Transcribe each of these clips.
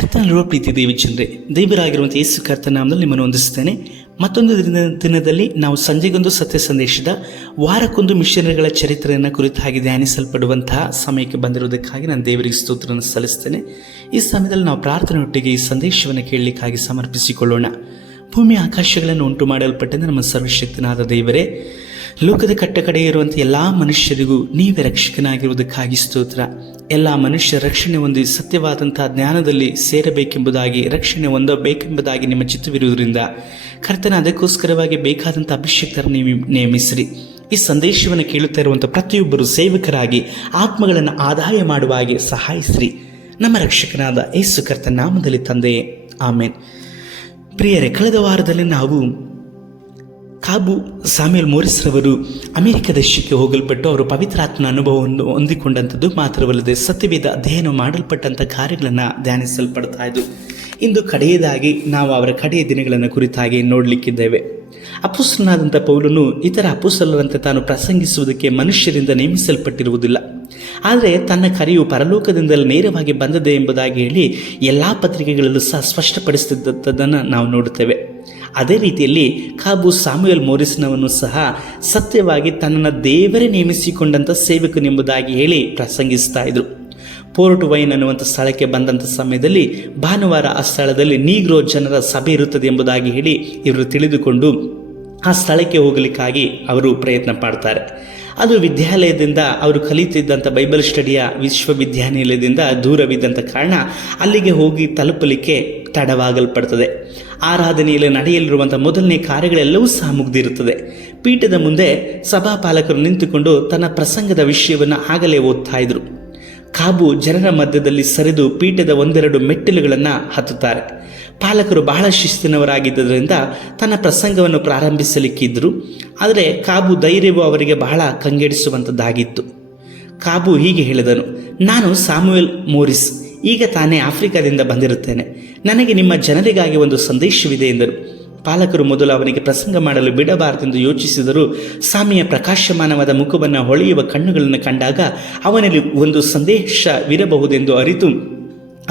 ಕರ್ತನಲ್ಲಿರುವ ಪ್ರೀತಿ ದೇವಚಂದ್ರೆ ದೇವರಾಗಿರುವಂಥ ಯೇಸು ಕರ್ತನ ನಾಮದಲ್ಲಿ ನಿಮ್ಮನ್ನು ಹೊಂದಿಸ್ತೇನೆ. ಮತ್ತೊಂದು ದಿನದಲ್ಲಿ ನಾವು ಸಂಜೆಗೊಂದು ಸತ್ಯ ಸಂದೇಶದ ವಾರಕ್ಕೊಂದು ಮಿಷನರಿಗಳ ಚರಿತ್ರೆಯನ್ನು ಕುರಿತಾಗಿ ಧ್ಯಾನಿಸಲ್ಪಡುವಂತಹ ಸಮಯಕ್ಕೆ ಬಂದಿರುವುದಕ್ಕಾಗಿ ನಾನು ದೇವರಿಗೆ ಸ್ತೋತ್ರವನ್ನು ಸಲ್ಲಿಸ್ತೇನೆ. ಈ ಸಮಯದಲ್ಲಿ ನಾವು ಪ್ರಾರ್ಥನೆಯೊಟ್ಟಿಗೆ ಈ ಸಂದೇಶವನ್ನು ಕೇಳಲಿಕ್ಕಾಗಿ ಸಮರ್ಪಿಸಿಕೊಳ್ಳೋಣ. ಭೂಮಿ ಆಕಾಶಗಳನ್ನು ಉಂಟು ಮಾಡಲ್ಪಟ್ಟಂತೆ ನಮ್ಮ ಸರ್ವಶಕ್ತನಾದ ದೇವರೇ, ಲೋಕದ ಕಟ್ಟಕಡೆ ಇರುವಂಥ ಎಲ್ಲ ಮನುಷ್ಯರಿಗೂ ನೀವೇ ರಕ್ಷಕನಾಗಿರುವುದಕ್ಕಾಗಿ ಸ್ತೋತ್ರ. ಎಲ್ಲ ಮನುಷ್ಯ ರಕ್ಷಣೆ ಹೊಂದಿ ಸತ್ಯವಾದಂತಹ ಜ್ಞಾನದಲ್ಲಿ ಸೇರಬೇಕೆಂಬುದಾಗಿ, ರಕ್ಷಣೆ ಹೊಂದಬೇಕೆಂಬುದಾಗಿ ನಿಮ್ಮ ಚಿತ್ತವಿರುವುದರಿಂದ ಕರ್ತನ ಅದಕ್ಕೋಸ್ಕರವಾಗಿ ಬೇಕಾದಂಥ ಅಭಿಷೇಕರನ್ನು ನೀವು ನೇಮಿಸಿರಿ. ಈ ಸಂದೇಶವನ್ನು ಕೇಳುತ್ತಾ ಇರುವಂಥ ಪ್ರತಿಯೊಬ್ಬರು ಸೇವಕರಾಗಿ ಆತ್ಮಗಳನ್ನು ಆದಾಯ ಮಾಡುವ ಹಾಗೆ ಸಹಾಯಿಸಿರಿ. ನಮ್ಮ ರಕ್ಷಕನಾದ ಯೇಸು ಕರ್ತನ ನಾಮದಲ್ಲಿ ತಂದೆಯೇ, ಆಮೇನ್. ಪ್ರಿಯರೇ, ಕಳೆದ ವಾರದಲ್ಲಿ ನಾವು ಕಾಬು ಸಾಮ್ಯುಯಲ್ ಮೋರಿಸ್ರವರು ಅಮೆರಿಕ ದೇಶಕ್ಕೆ ಹೋಗಲ್ಪಟ್ಟು ಅವರು ಪವಿತ್ರಾತ್ಮನ ಅನುಭವವನ್ನು ಹೊಂದಿಕೊಂಡಂಥದ್ದು ಮಾತ್ರವಲ್ಲದೆ ಸತ್ಯವೇದ ಅಧ್ಯಯನ ಮಾಡಲ್ಪಟ್ಟಂಥ ಕಾರ್ಯಗಳನ್ನು ಧ್ಯಾನಿಸಲ್ಪಡ್ತಾ ಇದ್ದು, ಇಂದು ಕಡೆಯದಾಗಿ ನಾವು ಅವರ ಕಡೆಯ ದಿನಗಳನ್ನು ಕುರಿತಾಗಿ ನೋಡಲಿಕ್ಕಿದ್ದೇವೆ. ಅಪೊಸ್ತಲನಾದಂಥ ಪೌಲನು ಇತರ ಅಪೊಸ್ತಲರಂತೆ ತಾನು ಪ್ರಸಂಗಿಸುವುದಕ್ಕೆ ಮನುಷ್ಯರಿಂದ ನೇಮಿಸಲ್ಪಟ್ಟಿರುವುದಿಲ್ಲ, ಆದರೆ ತನ್ನ ಕರೆಯು ಪರಲೋಕದಿಂದಲೇ ನೇರವಾಗಿ ಬಂದದೆ ಎಂಬುದಾಗಿ ಹೇಳಿ ಎಲ್ಲ ಪತ್ರಿಕೆಗಳಲ್ಲೂ ಸಹ ಸ್ಪಷ್ಟಪಡಿಸುತ್ತಿದ್ದದನ್ನು ನಾವು ನೋಡುತ್ತೇವೆ. ಅದೇ ರೀತಿಯಲ್ಲಿ ಕಾಬು ಸಾಮ್ಯುಯಲ್ ಮೋರಿಸ್ನವನ್ನು ಸಹ ಸತ್ಯವಾಗಿ ತನ್ನನ್ನು ದೇವರೇ ನೇಮಿಸಿಕೊಂಡಂಥ ಸೇವಕನೆಂಬುದಾಗಿ ಹೇಳಿ ಪ್ರಸಂಗಿಸ್ತಾ ಇದ್ರು. ಪೋರ್ಟ್ ವೈನ್ ಅನ್ನುವಂಥ ಸ್ಥಳಕ್ಕೆ ಬಂದಂಥ ಸಮಯದಲ್ಲಿ ಭಾನುವಾರ ಆ ಸ್ಥಳದಲ್ಲಿ ನೀಗ್ರೋ ಜನರ ಸಭೆ ಇರುತ್ತದೆ ಎಂಬುದಾಗಿ ಹೇಳಿ ಇವರು ತಿಳಿದುಕೊಂಡು ಆ ಸ್ಥಳಕ್ಕೆ ಹೋಗಲಿಕ್ಕಾಗಿ ಅವರು ಪ್ರಯತ್ನ ಪಡ್ತಾರೆ. ಅದು ವಿದ್ಯಾಲಯದಿಂದ ಅವರು ಕಲಿತಿದ್ದಂಥ ಬೈಬಲ್ ಸ್ಟಡಿಯ ವಿಶ್ವವಿದ್ಯಾನಿಲಯದಿಂದ ದೂರವಿದ್ದಂಥ ಕಾರಣ ಅಲ್ಲಿಗೆ ಹೋಗಿ ತಲುಪಲಿಕ್ಕೆ ತಡವಾಗಲ್ಪಡ್ತದೆ. ಆರಾಧನೆಯಲ್ಲಿ ನಡೆಯಲಿರುವಂಥ ಮೊದಲನೇ ಕಾರ್ಯಗಳೆಲ್ಲವೂ ಸಹ ಮುಗಿದಿರುತ್ತದೆ. ಪೀಠದ ಮುಂದೆ ಸಭಾಪಾಲಕರು ನಿಂತುಕೊಂಡು ತನ್ನ ಪ್ರಸಂಗದ ವಿಷಯವನ್ನು ಆಗಲೇ ಓದ್ತಾ ಇದ್ರು. ಕಾಬು ಜನರ ಮಧ್ಯದಲ್ಲಿ ಸರಿದು ಪೀಠದ ಒಂದೆರಡು ಮೆಟ್ಟಿಲುಗಳನ್ನು ಹತ್ತುತ್ತಾರೆ. ಪಾಲಕರು ಬಹಳ ಶಿಸ್ತಿನವರಾಗಿದ್ದರಿಂದ ತನ್ನ ಪ್ರಸಂಗವನ್ನು ಪ್ರಾರಂಭಿಸಲಿಕ್ಕಿದ್ರು. ಆದರೆ ಕಾಬು ಧೈರ್ಯವು ಅವರಿಗೆ ಬಹಳ ಕಂಗೆಡಿಸುವಂಥದ್ದಾಗಿತ್ತು. ಕಾಬು ಹೀಗೆ ಹೇಳಿದನು, ನಾನು ಸಾಮ್ಯುಯಲ್ ಮೋರಿಸ್, ಈಗ ತಾನೇ ಆಫ್ರಿಕಾದಿಂದ ಬಂದಿರುತ್ತೇನೆ. ನನಗೆ ನಿಮ್ಮ ಜನರಿಗಾಗಿ ಒಂದು ಸಂದೇಶವಿದೆ ಎಂದರು. ಪಾಲಕರು ಮೊದಲು ಅವನಿಗೆ ಪ್ರಸಂಗ ಮಾಡಲು ಬಿಡಬಾರದೆಂದು ಯೋಚಿಸಿದರೂ ಸ್ವಾಮಿಯ ಪ್ರಕಾಶಮಾನವಾದ ಮುಖವನ್ನು ಹೊಳೆಯುವ ಕಣ್ಣುಗಳನ್ನು ಕಂಡಾಗ ಅವನಲ್ಲಿ ಒಂದು ಸಂದೇಶವಿರಬಹುದೆಂದು ಅರಿತು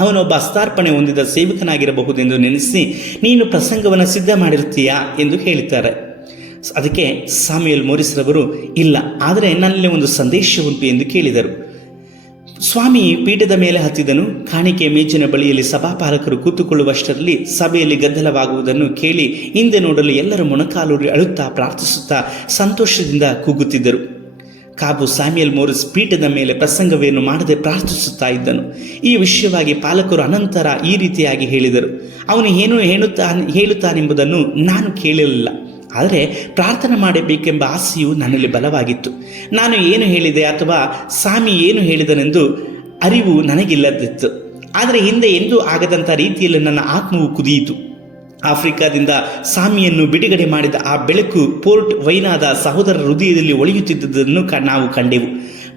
ಅವನೊಬ್ಬ ಅಸ್ತಾರ್ಪಣೆ ಹೊಂದಿದ ಸೇವಕನಾಗಿರಬಹುದೆಂದು ನೆನೆಸಿ, ನೀನು ಪ್ರಸಂಗವನ್ನು ಸಿದ್ಧ ಮಾಡಿರ್ತೀಯಾ ಎಂದು ಹೇಳಿದ್ದಾರೆ. ಅದಕ್ಕೆ ಸಾಮ್ಯುಯಲ್ ಮೋರಿಸ್ರವರು, ಇಲ್ಲ, ಆದರೆ ನನ್ನಲ್ಲಿ ಒಂದು ಸಂದೇಶ ಉಂಟು ಎಂದು ಕೇಳಿದರು. ಸ್ವಾಮಿ ಪೀಠದ ಮೇಲೆ ಹತ್ತಿದನು. ಕಾಣಿಕೆ ಮೇಜಿನ ಬಳಿಯಲ್ಲಿ ಸಭಾಪಾಲಕರು ಕೂತುಕೊಳ್ಳುವಷ್ಟರಲ್ಲಿ ಸಭೆಯಲ್ಲಿ ಗದ್ದಲವಾಗುವುದನ್ನು ಕೇಳಿ ಹಿಂದೆ ನೋಡಲು ಎಲ್ಲರೂ ಮೊಣಕಾಲೂರಿ ಅಳುತ್ತಾ ಪ್ರಾರ್ಥಿಸುತ್ತಾ ಸಂತೋಷದಿಂದ ಕೂಗುತ್ತಿದ್ದರು. ಕಾಬು ಸಾಮ್ಯುಯಲ್ ಮೋರಿಸ್ ಪೀಠದ ಮೇಲೆ ಪ್ರಸಂಗವೇನು ಮಾಡದೆ ಪ್ರಾರ್ಥಿಸುತ್ತಾ ಇದ್ದನು. ಈ ವಿಷಯವಾಗಿ ಪಾಲಕರು ಅನಂತರ ಈ ರೀತಿಯಾಗಿ ಹೇಳಿದರು, ಅವನು ಏನು ಹೇಳುತ್ತಾನೆಂಬುದನ್ನು ನಾನು ಕೇಳಲಿಲ್ಲ, ಆದರೆ ಪ್ರಾರ್ಥನೆ ಮಾಡಬೇಕೆಂಬ ಆಸೆಯು ನನ್ನಲ್ಲಿ ಬಲವಾಗಿತ್ತು. ನಾನು ಏನು ಹೇಳಿದೆ ಅಥವಾ ಸ್ವಾಮಿ ಏನು ಹೇಳಿದನೆಂದು ಅರಿವು ನನಗಿಲ್ಲದಿತ್ತು. ಆದರೆ ಹಿಂದೆ ಎಂದೂ ಆಗದಂಥ ರೀತಿಯಲ್ಲಿ ನನ್ನ ಆತ್ಮವು ಕುದಿಯಿತು. ಆಫ್ರಿಕಾದಿಂದ ಸ್ವಾಮಿಯನ್ನು ಬಿಡುಗಡೆ ಮಾಡಿದ ಆ ಬೆಳಕು ಪೋರ್ಟ್ ವೈನಾದ ಸಹೋದರರ ಹೃದಯದಲ್ಲಿ ಒಳೆಯುತ್ತಿದ್ದುದನ್ನು ನಾವು ಕಂಡೆವು.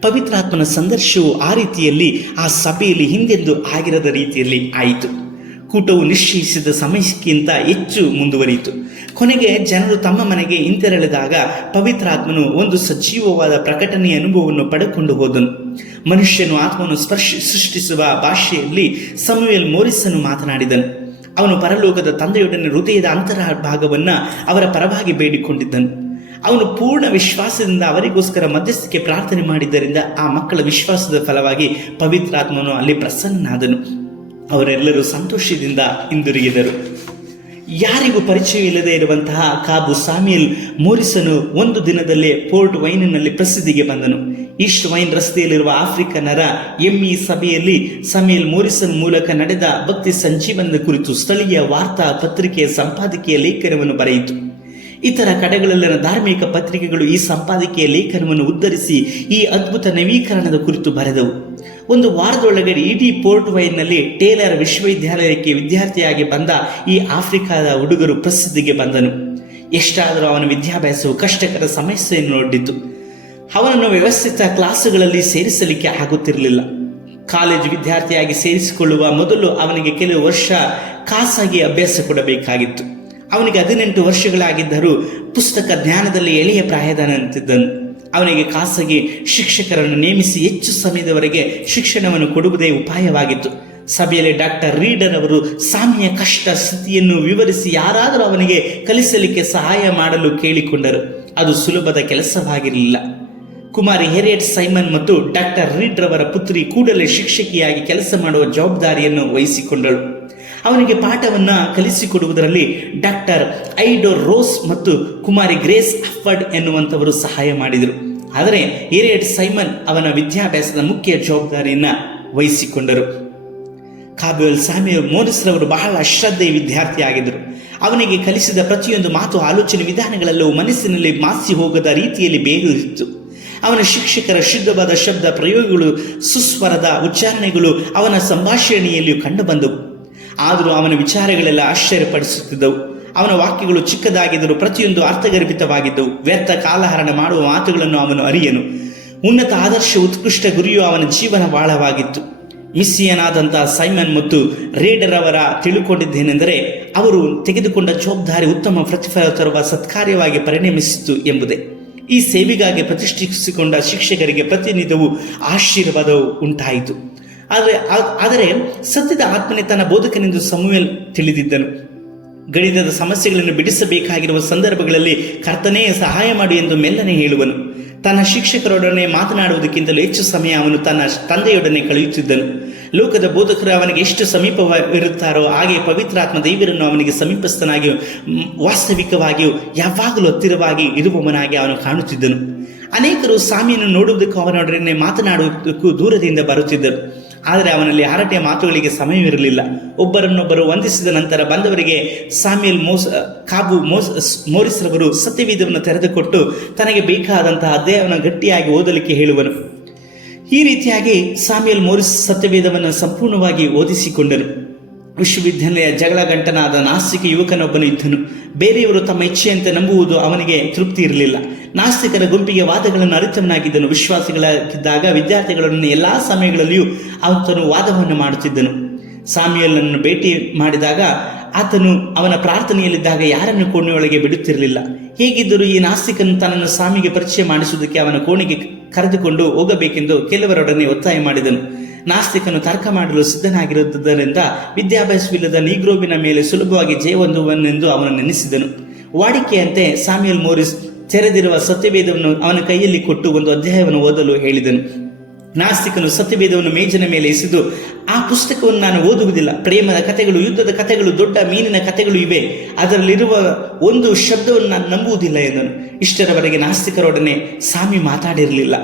ಪವಿತ್ರಾತ್ಮನ ಸಂದರ್ಶವು ಆ ರೀತಿಯಲ್ಲಿ ಆ ಸಭೆಯಲ್ಲಿ ಹಿಂದೆಂದೂ ಆಗಿರದ ರೀತಿಯಲ್ಲಿ ಆಯಿತು. ಕೂಟವು ನಿಶ್ಚಯಿಸಿದ ಸಮಯಕ್ಕಿಂತ ಹೆಚ್ಚು ಮುಂದುವರಿಯಿತು. ಕೊನೆಗೆ ಜನರು ತಮ್ಮ ಮನೆಗೆ ಹಿಂತೆರಳಿದಾಗ ಪವಿತ್ರಾತ್ಮನು ಒಂದು ಸಜೀವವಾದ ಪ್ರಕಟಣೆಯ ಅನುಭವವನ್ನು ಪಡೆದುಕೊಂಡು ಹೋದನು. ಮನುಷ್ಯನು ಆತ್ಮವನ್ನು ಸೃಷ್ಟಿಸುವ ಭಾಷೆಯಲ್ಲಿ ಸಾಮ್ಯುಯಲ್ ಮೋರಿಸನು ಮಾತನಾಡಿದನು. ಅವನು ಪರಲೋಕದ ತಂದೆಯೊಡನೆ ಹೃದಯದ ಅಂತರ ಭಾಗವನ್ನು ಅವರ ಪರವಾಗಿ ಬೇಡಿಕೊಂಡಿದ್ದನು. ಅವನು ಪೂರ್ಣ ವಿಶ್ವಾಸದಿಂದ ಅವರಿಗೋಸ್ಕರ ಮಧ್ಯಸ್ಥಿಕೆ ಪ್ರಾರ್ಥನೆ ಮಾಡಿದ್ದರಿಂದ ಆ ಮಕ್ಕಳ ವಿಶ್ವಾಸದ ಫಲವಾಗಿ ಪವಿತ್ರಾತ್ಮನು ಅಲ್ಲಿ ಪ್ರಸನ್ನನಾದನು. ಅವರೆಲ್ಲರೂ ಸಂತೋಷದಿಂದ ಹಿಂದಿರುಗಿದರು. ಯಾರಿಗೂ ಪರಿಚಯವಿಲ್ಲದೆ ಇರುವಂತಹ ಕಾಬು ಸಾಮ್ಯುಯಲ್ ಮೋರಿಸನು ಒಂದು ದಿನದಲ್ಲೇ ಪೋರ್ಟ್ ವೈನಿನಲ್ಲಿ ಪ್ರಸಿದ್ಧಿಗೆ ಬಂದನು. ಈಸ್ಟ್ ವೈನ್ ರಸ್ತೆಯಲ್ಲಿರುವ ಆಫ್ರಿಕನರ ಎಂಇ ಸಭೆಯಲ್ಲಿ ಸಾಮ್ಯುಯಲ್ ಮೋರಿಸನ್ ಮೂಲಕ ನಡೆದ ಭಕ್ತಿ ಸಂಜೀವನದ ಕುರಿತು ಸ್ಥಳೀಯ ವಾರ್ತಾ ಪತ್ರಿಕೆಯ ಸಂಪಾದಕೀಯ ಲೇಖನವನ್ನು ಬರೆಯಿತು. ಇತರ ಕಡೆಗಳಲ್ಲಿನ ಧಾರ್ಮಿಕ ಪತ್ರಿಕೆಗಳು ಈ ಸಂಪಾದಕೀಯ ಲೇಖನವನ್ನು ಉದ್ಧರಿಸಿ ಈ ಅದ್ಭುತ ನವೀಕರಣದ ಕುರಿತು ಬರೆದವು. ಒಂದು ವಾರದೊಳಗಡೆ ಇಡೀ ಪೋರ್ಟ್ ವೈನ್ನಲ್ಲಿ ಟೇಲರ್ ವಿಶ್ವವಿದ್ಯಾಲಯಕ್ಕೆ ವಿದ್ಯಾರ್ಥಿಯಾಗಿ ಬಂದ ಈ ಆಫ್ರಿಕಾದ ಹುಡುಗರು ಪ್ರಸಿದ್ಧಿಗೆ ಬಂದನು. ಎಷ್ಟಾದರೂ ಅವನ ವಿದ್ಯಾಭ್ಯಾಸವು ಕಷ್ಟಕರ ಸಮಸ್ಯೆಯನ್ನು ನೋಡಿತು. ಅವನನ್ನು ವ್ಯವಸ್ಥಿತ ಕ್ಲಾಸುಗಳಲ್ಲಿ ಸೇರಿಸಲಿಕ್ಕೆ ಆಗುತ್ತಿರಲಿಲ್ಲ. ಕಾಲೇಜು ವಿದ್ಯಾರ್ಥಿಯಾಗಿ ಸೇರಿಸಿಕೊಳ್ಳುವ ಮೊದಲು ಅವನಿಗೆ ಕೆಲವು ವರ್ಷ ಖಾಸಗಿ ಅಭ್ಯಾಸ ಕೊಡಬೇಕಾಗಿತ್ತು. ಅವನಿಗೆ 18 ವರ್ಷಗಳಾಗಿದ್ದರೂ ಪುಸ್ತಕ ಜ್ಞಾನದಲ್ಲಿ ಎಳೆಯ ಪ್ರಾಯದವನಂತಿದ್ದನು. ಅವನಿಗೆ ಖಾಸಗಿ ಶಿಕ್ಷಕರನ್ನು ನೇಮಿಸಿ ಹೆಚ್ಚು ಸಮಯದವರೆಗೆ ಶಿಕ್ಷಣವನ್ನು ಕೊಡುವುದೇ ಉಪಾಯವಾಗಿತ್ತು. ಸಭೆಯಲ್ಲಿ ಡಾಕ್ಟರ್ ರೀಡರ್ ಅವರು ಸಾಮಿಯ ಕಷ್ಟ ಸ್ಥಿತಿಯನ್ನು ವಿವರಿಸಿ ಯಾರಾದರೂ ಅವನಿಗೆ ಕಲಿಸಲಿಕ್ಕೆ ಸಹಾಯ ಮಾಡಲು ಕೇಳಿಕೊಂಡರು. ಅದು ಸುಲಭದ ಕೆಲಸವಾಗಿರಲಿಲ್ಲ. ಕುಮಾರಿ ಹೆರಿಯಟ್ ಸೈಮನ್ ಮತ್ತು ಡಾಕ್ಟರ್ ರೀಡರ್ ಅವರ ಪುತ್ರಿ ಕೂಡಲೇ ಶಿಕ್ಷಕಿಯಾಗಿ ಕೆಲಸ ಮಾಡುವ ಜವಾಬ್ದಾರಿಯನ್ನು ವಹಿಸಿಕೊಂಡಳು. ಅವನಿಗೆ ಪಾಠವನ್ನು ಕಲಿಸಿಕೊಡುವುದರಲ್ಲಿ ಡಾಕ್ಟರ್ ಐಡೋ ರೋಸ್ ಮತ್ತು ಕುಮಾರಿ ಗ್ರೇಸ್ ಅಫರ್ಡ್ ಎನ್ನುವಂಥವರು ಸಹಾಯ ಮಾಡಿದರು. ಆದರೆ ಹೆರಿಯಟ್ ಸೈಮನ್ ಅವನ ವಿದ್ಯಾಭ್ಯಾಸದ ಮುಖ್ಯ ಜವಾಬ್ದಾರಿಯನ್ನು ವಹಿಸಿಕೊಂಡರು. ಕಾಬ್ಯುಯಲ್ ಸ್ಯಾಮ್ಯುಯಲ್ ಮೋರಿಸ್ ರವರು ಬಹಳ ಶ್ರದ್ಧೆಯ ವಿದ್ಯಾರ್ಥಿಯಾಗಿದ್ದರು. ಅವನಿಗೆ ಕಲಿಸಿದ ಪ್ರತಿಯೊಂದು ಮಾತು, ಆಲೋಚನೆ, ವಿಧಾನಗಳೆಲ್ಲವೂ ಮನಸ್ಸಿನಲ್ಲಿ ಮಾಸಿ ಹೋಗದ ರೀತಿಯಲ್ಲಿ ಬೇರೂರಿತ್ತು. ಅವನ ಶಿಕ್ಷಕರ ಶುದ್ಧವಾದ ಶಬ್ದ ಪ್ರಯೋಗಗಳು, ಸುಸ್ವರದ ಉಚ್ಚಾರಣೆಗಳು ಅವನ ಸಂಭಾಷಣೆಯಲ್ಲಿಯೂ ಕಂಡುಬಂದವು. ಆದರೂ ಅವನ ವಿಚಾರಗಳೆಲ್ಲ ಆಶ್ಚರ್ಯಪಡಿಸುತ್ತಿದ್ದವು. ಅವನ ವಾಕ್ಯಗಳು ಚಿಕ್ಕದಾಗಿದ್ದರೂ ಪ್ರತಿಯೊಂದು ಅರ್ಥಗರ್ಭಿತವಾಗಿದ್ದವು. ವ್ಯರ್ಥ ಕಾಲಹರಣ ಮಾಡುವ ಮಾತುಗಳನ್ನು ಅವನು ಅರಿಯನು. ಉನ್ನತ ಆದರ್ಶ, ಉತ್ಕೃಷ್ಟ ಗುರಿಯು ಅವನ ಜೀವನ ಬಾಳವಾಗಿತ್ತು. ಮಿಸ್ಸಿಯನಾದಂತಹ ಸೈಮನ್ ಮತ್ತು ರೀಡರ್ ಅವರ ತಿಳುಕೊಂಡಿದ್ದೇನೆಂದರೆ ಅವರು ತೆಗೆದುಕೊಂಡ ಜವಾಬ್ದಾರಿ ಉತ್ತಮ ಪ್ರತಿಫಲ ತರುವ ಸತ್ಕಾರ್ಯವಾಗಿ ಪರಿಣಮಿಸಿತು ಎಂಬುದೇ. ಈ ಸೇವೆಗಾಗಿ ಪ್ರತಿಷ್ಠಿಸಿಕೊಂಡ ಶಿಕ್ಷಕರಿಗೆ ಪ್ರತಿನಿತ್ಯವೂ ಆಶೀರ್ವಾದವು ಉಂಟಾಯಿತು. ಆದರೆ ಸತ್ಯದ ಆತ್ಮನೆ ತನ್ನ ಬೋಧಕನೆಂದು ಸಮುವೇಲ್ ತಿಳಿದಿದ್ದನು. ಗಣಿತದ ಸಮಸ್ಯೆಗಳನ್ನು ಬಿಡಿಸಬೇಕಾಗಿರುವ ಸಂದರ್ಭಗಳಲ್ಲಿ ಕರ್ತನೇ ಸಹಾಯ ಮಾಡಿ ಎಂದು ಮೆಲ್ಲನೆ ಹೇಳುವನು. ತನ್ನ ಶಿಕ್ಷಕರೊಡನೆ ಮಾತನಾಡುವುದಕ್ಕಿಂತಲೂ ಹೆಚ್ಚು ಸಮಯ ಅವನು ತನ್ನ ತಂದೆಯೊಡನೆ ಕಳೆಯುತ್ತಿದ್ದನು. ಲೋಕದ ಬೋಧಕರು ಅವನಿಗೆ ಎಷ್ಟು ಸಮೀಪವಿರುತ್ತಾರೋ ಹಾಗೆ ಪವಿತ್ರಾತ್ಮ ದೇವರನ್ನು ಅವನಿಗೆ ಸಮೀಪಸ್ಥನಾಗಿ ವಾಸ್ತವಿಕವಾಗಿಯೂ ಯಾವಾಗಲೂ ಹತ್ತಿರವಾಗಿ ಇರುವವನಾಗಿ ಅವನು ಕಾಣುತ್ತಿದ್ದನು. ಅನೇಕರು ಸ್ವಾಮಿಯನ್ನು ನೋಡುವುದಕ್ಕೂ ಅವನೊಡನೆ ಮಾತನಾಡುವುದಕ್ಕೂ ದೂರದಿಂದ ಬರುತ್ತಿದ್ದರು. ಆದರೆ ಅವನಲ್ಲಿ ಹರಟೆಯ ಮಾತುಗಳಿಗೆ ಸಮಯವಿರಲಿಲ್ಲ. ಒಬ್ಬರನ್ನೊಬ್ಬರು ವಂದಿಸಿದ ನಂತರ ಬಂದವರಿಗೆ ಸ್ಯಾಮ್ಯುಯಲ್ ಮೋರಿಸ್ ರವರು ಸತ್ಯವೇದವನ್ನು ತೆರೆದುಕೊಟ್ಟು ತನಗೆ ಬೇಕಾದಂತಹ ಅಧ್ಯಾಯವನ್ನು ಗಟ್ಟಿಯಾಗಿ ಓದಲಿಕ್ಕೆ ಹೇಳುವನು. ಈ ರೀತಿಯಾಗಿ ಸ್ಯಾಮ್ಯುಯಲ್ ಮೋರಿಸ್ ಸತ್ಯವೇದವನ್ನು ಸಂಪೂರ್ಣವಾಗಿ ಓದಿಸಿಕೊಂಡನು. ವಿಶ್ವವಿದ್ಯಾಲಯ ಜಗಳ ಗಂಟನಾದ ನಾಸ್ತಿಕ ಯುವಕನೊಬ್ಬನು ಇದ್ದನು. ಬೇರೆಯವರು ತಮ್ಮ ಇಚ್ಛೆಯಂತೆ ನಂಬುವುದು ಅವನಿಗೆ ತೃಪ್ತಿ ಇರಲಿಲ್ಲ. ನಾಸ್ತಿಕರ ಗುಂಪಿಗೆ ವಾದಗಳನ್ನು ಅರಿತವನಾಗಿದ್ದನು. ವಿಶ್ವಾಸಿಗಳಾಗಿದ್ದಾಗ ವಿದ್ಯಾರ್ಥಿಗಳನ್ನು ಎಲ್ಲ ಸಮಯಗಳಲ್ಲಿಯೂ ಆತನು ವಾದವನ್ನು ಮಾಡುತ್ತಿದ್ದನು. ಸ್ಯಾಮ್ಯುಯಲನ್ನು ಭೇಟಿ ಮಾಡಿದಾಗ ಆತನು ಅವನ ಪ್ರಾರ್ಥನೆಯಲ್ಲಿದ್ದಾಗ ಯಾರನ್ನು ಕೋಣೆಯೊಳಗೆ ಬಿಡುತ್ತಿರಲಿಲ್ಲ. ಹೇಗಿದ್ದರೂ ಈ ನಾಸ್ತಿಕನು ತನ್ನನ್ನು ಸ್ವಾಮಿಗೆ ಪರಿಚಯ ಮಾಡಿಸುವುದಕ್ಕೆ ಅವನ ಕೋಣೆಗೆ ಕರೆದುಕೊಂಡು ಹೋಗಬೇಕೆಂದು ಕೆಲವರೊಡನೆ ಒತ್ತಾಯ ಮಾಡಿದನು. ನಾಸ್ತಿಕನು ತರ್ಕ ಮಾಡಲು ಸಿದ್ಧನಾಗಿರುವುದರಿಂದ ವಿದ್ಯಾಭ್ಯಾಸವಿಲ್ಲದ ನೀಗ್ರೋವಿನ ಮೇಲೆ ಸುಲಭವಾಗಿ ಜಯ ಹೊಂದುವನೆಂದು ಅವನು ನೆನೆಸಿದನು. ವಾಡಿಕೆಯಂತೆ ಸ್ಯಾಮ್ಯುಯಲ್ ಮೋರಿಸ್ ತೆರೆದಿರುವ ಸತ್ಯವೇದವನ್ನು ಅವನ ಕೈಯಲ್ಲಿ ಕೊಟ್ಟು ಒಂದು ಅಧ್ಯಾಯವನ್ನು ಓದಲು ಹೇಳಿದನು. ನಾಸ್ತಿಕನು ಸತ್ಯವೇದವನ್ನು ಮೇಜಿನ ಮೇಲೆ ಎಸೆದು, ಆ ಪುಸ್ತಕವನ್ನು ನಾನು ಓದುವುದಿಲ್ಲ. ಪ್ರೇಮದ ಕಥೆಗಳು, ಯುದ್ಧದ ಕಥೆಗಳು, ದೊಡ್ಡ ಮೀನಿನ ಕಥೆಗಳು ಇವೆ. ಅದರಲ್ಲಿರುವ ಒಂದು ಶಬ್ದವನ್ನು ನಾನು ನಂಬುವುದಿಲ್ಲ ಎಂದನು. ಇಷ್ಟರವರೆಗೆ ನಾಸ್ತಿಕರೊಡನೆ ಸ್ವಾಮಿ ಮಾತಾಡಿರಲಿಲ್ಲ.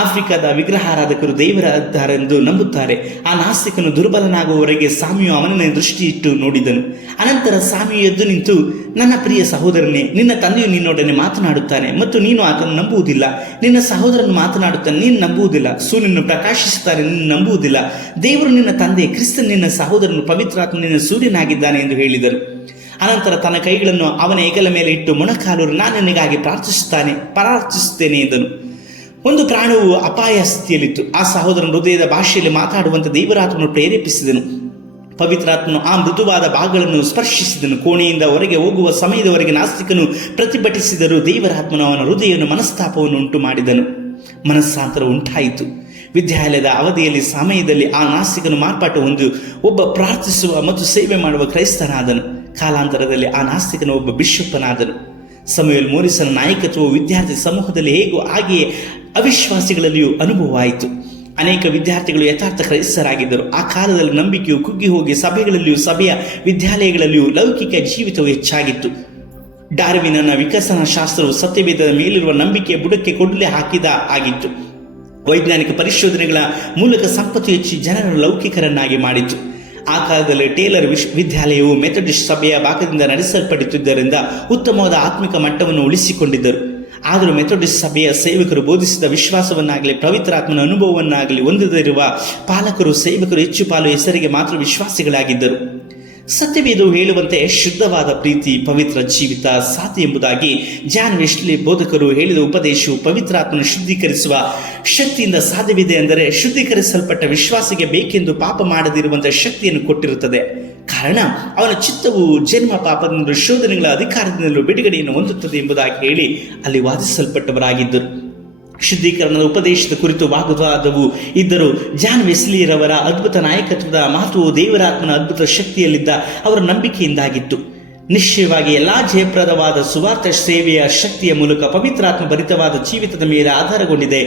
ಆಫ್ರಿಕಾದ ವಿಗ್ರಹಾರಾಧಕರು ದೇವರಾದ್ದಾರೆಂದು ನಂಬುತ್ತಾರೆ. ಆ ನಾಸ್ತಿಕನು ದುರ್ಬಲನಾಗುವವರೆಗೆ ಸ್ವಾಮಿಯು ಅವನನ್ನೇ ದೃಷ್ಟಿ ಇಟ್ಟು ನೋಡಿದನು. ಅನಂತರ ಸ್ವಾಮಿಯು ಎದ್ದು ನಿಂತು, ನನ್ನ ಪ್ರಿಯ ಸಹೋದರನೇ, ನಿನ್ನ ತಂದೆಯು ನಿನ್ನೊಡನೆ ಮಾತನಾಡುತ್ತಾನೆ ಮತ್ತು ನೀನು ಆತನು ನಂಬುವುದಿಲ್ಲ. ನಿನ್ನ ಸಹೋದರನು ಮಾತನಾಡುತ್ತಾನೆ, ನೀನು ನಂಬುವುದಿಲ್ಲ. ಸೂರ್ಯನು ಪ್ರಕಾಶಿಸುತ್ತಾನೆ, ನೀನು ನಂಬುವುದಿಲ್ಲ. ದೇವರು ನಿನ್ನ ತಂದೆ, ಕ್ರಿಸ್ತನ್ ನಿನ್ನ ಸಹೋದರನು, ಪವಿತ್ರಾತ್ಮ ನಿನ್ನ ಸೂರ್ಯನಾಗಿದ್ದಾನೆ ಎಂದು ಹೇಳಿದನು. ಅನಂತರ ತನ್ನ ಕೈಗಳನ್ನು ಅವನ ಹೆಗಲ ಮೇಲೆ ಇಟ್ಟು ಮೊಣಕಾಲೂರು, ನಾನು ನಿನಗಾಗಿ ಪ್ರಾರ್ಥಿಸುತ್ತೇನೆ ಎಂದನು. ಒಂದು ಪ್ರಾಣವು ಅಪಾಯ ಸ್ಥಿತಿಯಲ್ಲಿತ್ತು. ಆ ಸಹೋದರನ ಹೃದಯದ ಭಾಷೆಯಲ್ಲಿ ಮಾತಾಡುವಂತೆ ದೇವರಾತ್ಮನು ಪ್ರೇರೇಪಿಸಿದನು. ಪವಿತ್ರಾತ್ಮನು ಆ ಮೃದುವಾದ ಭಾಗಗಳನ್ನು ಸ್ಪರ್ಶಿಸಿದನು. ಕೋಣೆಯಿಂದ ಹೊರಗೆ ಹೋಗುವ ಸಮಯದವರೆಗೆ ನಾಸ್ತಿಕನು ಪ್ರತಿಭಟಿಸಿದರೂ ದೇವರಾತ್ಮನು ಅವನ ಹೃದಯವನ್ನು ಮನಸ್ತಾಪವನ್ನು ಉಂಟು ಮಾಡಿದನು. ಮನಸ್ಸಾಂತರ ಉಂಟಾಯಿತು. ವಿದ್ಯಾಲಯದ ಅವಧಿಯಲ್ಲಿ ಸಮಯದಲ್ಲಿ ಆ ನಾಸ್ತಿಕನು ಮಾರ್ಪಾಟು ಹೊಂದಿ ಒಬ್ಬ ಪ್ರಾರ್ಥಿಸುವ ಮತ್ತು ಸೇವೆ ಮಾಡುವ ಕ್ರೈಸ್ತನಾದನು. ಕಾಲಾಂತರದಲ್ಲಿ ಆ ನಾಸ್ತಿಕನು ಒಬ್ಬ ಬಿಷಪ್ಪನಾದನು. ಸ್ಯಾಮ್ಯುಯಲ್ ಮೋರಿಸನ ನಾಯಕತ್ವವು ವಿದ್ಯಾರ್ಥಿ ಸಮೂಹದಲ್ಲಿ ಹೇಗೋ ಹಾಗೆಯೇ ಅವಿಶ್ವಾಸಿಗಳಲ್ಲಿಯೂ ಅನುಭವವಾಯಿತು. ಅನೇಕ ವಿದ್ಯಾರ್ಥಿಗಳು ಯಥಾರ್ಥ ಕ್ರೈಸ್ತರಾಗಿದ್ದರು. ಆ ಕಾಲದಲ್ಲಿ ನಂಬಿಕೆಯು ಕುಗ್ಗಿ ಹೋಗಿ ಸಭೆಗಳಲ್ಲಿಯೂ ಸಭೆಯ ವಿದ್ಯಾಲಯಗಳಲ್ಲಿಯೂ ಲೌಕಿಕ ಜೀವಿತವು ಹೆಚ್ಚಾಗಿತ್ತು. ಡಾರ್ವಿನನ ವಿಕಸನ ಶಾಸ್ತ್ರವು ಸತ್ಯವೇದದ ಮೇಲಿರುವ ನಂಬಿಕೆಯ ಬುಡಕ್ಕೆ ಕೊಡಲೆ ಹಾಕಿದ ಆಗಿತ್ತು. ವೈಜ್ಞಾನಿಕ ಪರಿಶೋಧನೆಗಳ ಮೂಲಕ ಸಂಪತ್ತು ಹೆಚ್ಚಿ ಜನರನ್ನು ಲೌಕಿಕರನ್ನಾಗಿ ಮಾಡಿತು. ಆ ಕಾಲದಲ್ಲಿ ಟೇಲರ್ ವಿಶ್ವವಿದ್ಯಾಲಯವು ಮೆಥಡಿಸ್ಟ್ ಸಭೆಯ ಭಾಗದಿಂದ ನಡೆಸಲ್ಪಡುತ್ತಿದ್ದರಿಂದ ಉತ್ತಮವಾದ ಆತ್ಮಿಕ ಮಟ್ಟವನ್ನು ಉಳಿಸಿಕೊಂಡಿದ್ದರು. ಆದರೂ ಮೆಥಡಿಸ್ಟ್ ಸಭೆಯ ಸೇವಕರು ಬೋಧಿಸಿದ ವಿಶ್ವಾಸವನ್ನಾಗಲಿ ಪವಿತ್ರಾತ್ಮನ ಅನುಭವವನ್ನಾಗಲಿ ಹೊಂದದಿರುವ ಪಾಲಕರು, ಸೇವಕರು ಹೆಚ್ಚು ಪಾಲು ಹೆಸರಿಗೆ ಮಾತ್ರ ವಿಶ್ವಾಸಿಗಳಾಗಿದ್ದರು. ಸತ್ಯವೇದವು ಹೇಳುವಂತೆ ಶುದ್ಧವಾದ ಪ್ರೀತಿ, ಪವಿತ್ರ ಜೀವಿತ ಸಾಧ್ಯ ಎಂಬುದಾಗಿ ಜಾನ್ ವೆಸ್ಲಿ ಬೋಧಕರು ಹೇಳಿದ ಉಪದೇಶವು ಪವಿತ್ರಾತ್ಮನ ಶುದ್ಧೀಕರಿಸುವ ಶಕ್ತಿಯಿಂದ ಸಾಧ್ಯವಿದೆ. ಅಂದರೆ ಶುದ್ಧೀಕರಿಸಲ್ಪಟ್ಟ ವಿಶ್ವಾಸಿಗೆ ಬೇಕೆಂದು ಪಾಪ ಮಾಡದಿರುವಂತಹ ಶಕ್ತಿಯನ್ನು ಕೊಟ್ಟಿರುತ್ತದೆ. ಕಾರಣ ಅವನ ಚಿತ್ತವು ಜನ್ಮ ಪಾಪದಿಂದ ಶೋಧನೆಗಳ ಅಧಿಕಾರದಿಂದಲೂ ಬಿಡುಗಡೆಯನ್ನು ಹೊಂದುತ್ತದೆ ಎಂಬುದಾಗಿ ಹೇಳಿ ಅಲ್ಲಿ ವಾದಿಸಲ್ಪಟ್ಟವರಾಗಿದ್ದರು. ಶುದ್ಧೀಕರಣದ ಉಪದೇಶದ ಕುರಿತು ವಾಗ್ವಾದವು ಇದ್ದರೂ ಜಾನ್ ವೆಸ್ಲಿಯರವರ ಅದ್ಭುತ ನಾಯಕತ್ವದ ಮಹತ್ವವು ದೇವರಾತ್ಮನ ಅದ್ಭುತ ಶಕ್ತಿಯಲ್ಲಿದ್ದ ಅವರ ನಂಬಿಕೆಯಿಂದಾಗಿತ್ತು. ನಿಶ್ಚಯವಾಗಿ ಎಲ್ಲಾ ಜಯಪ್ರದವಾದ ಸುವಾರ್ಥ ಸೇವೆಯ ಶಕ್ತಿಯ ಮೂಲಕ ಪವಿತ್ರಾತ್ಮ ಭರಿತವಾದ ಜೀವಿತದ ಮೇಲೆ ಆಧಾರಗೊಂಡಿದೆ.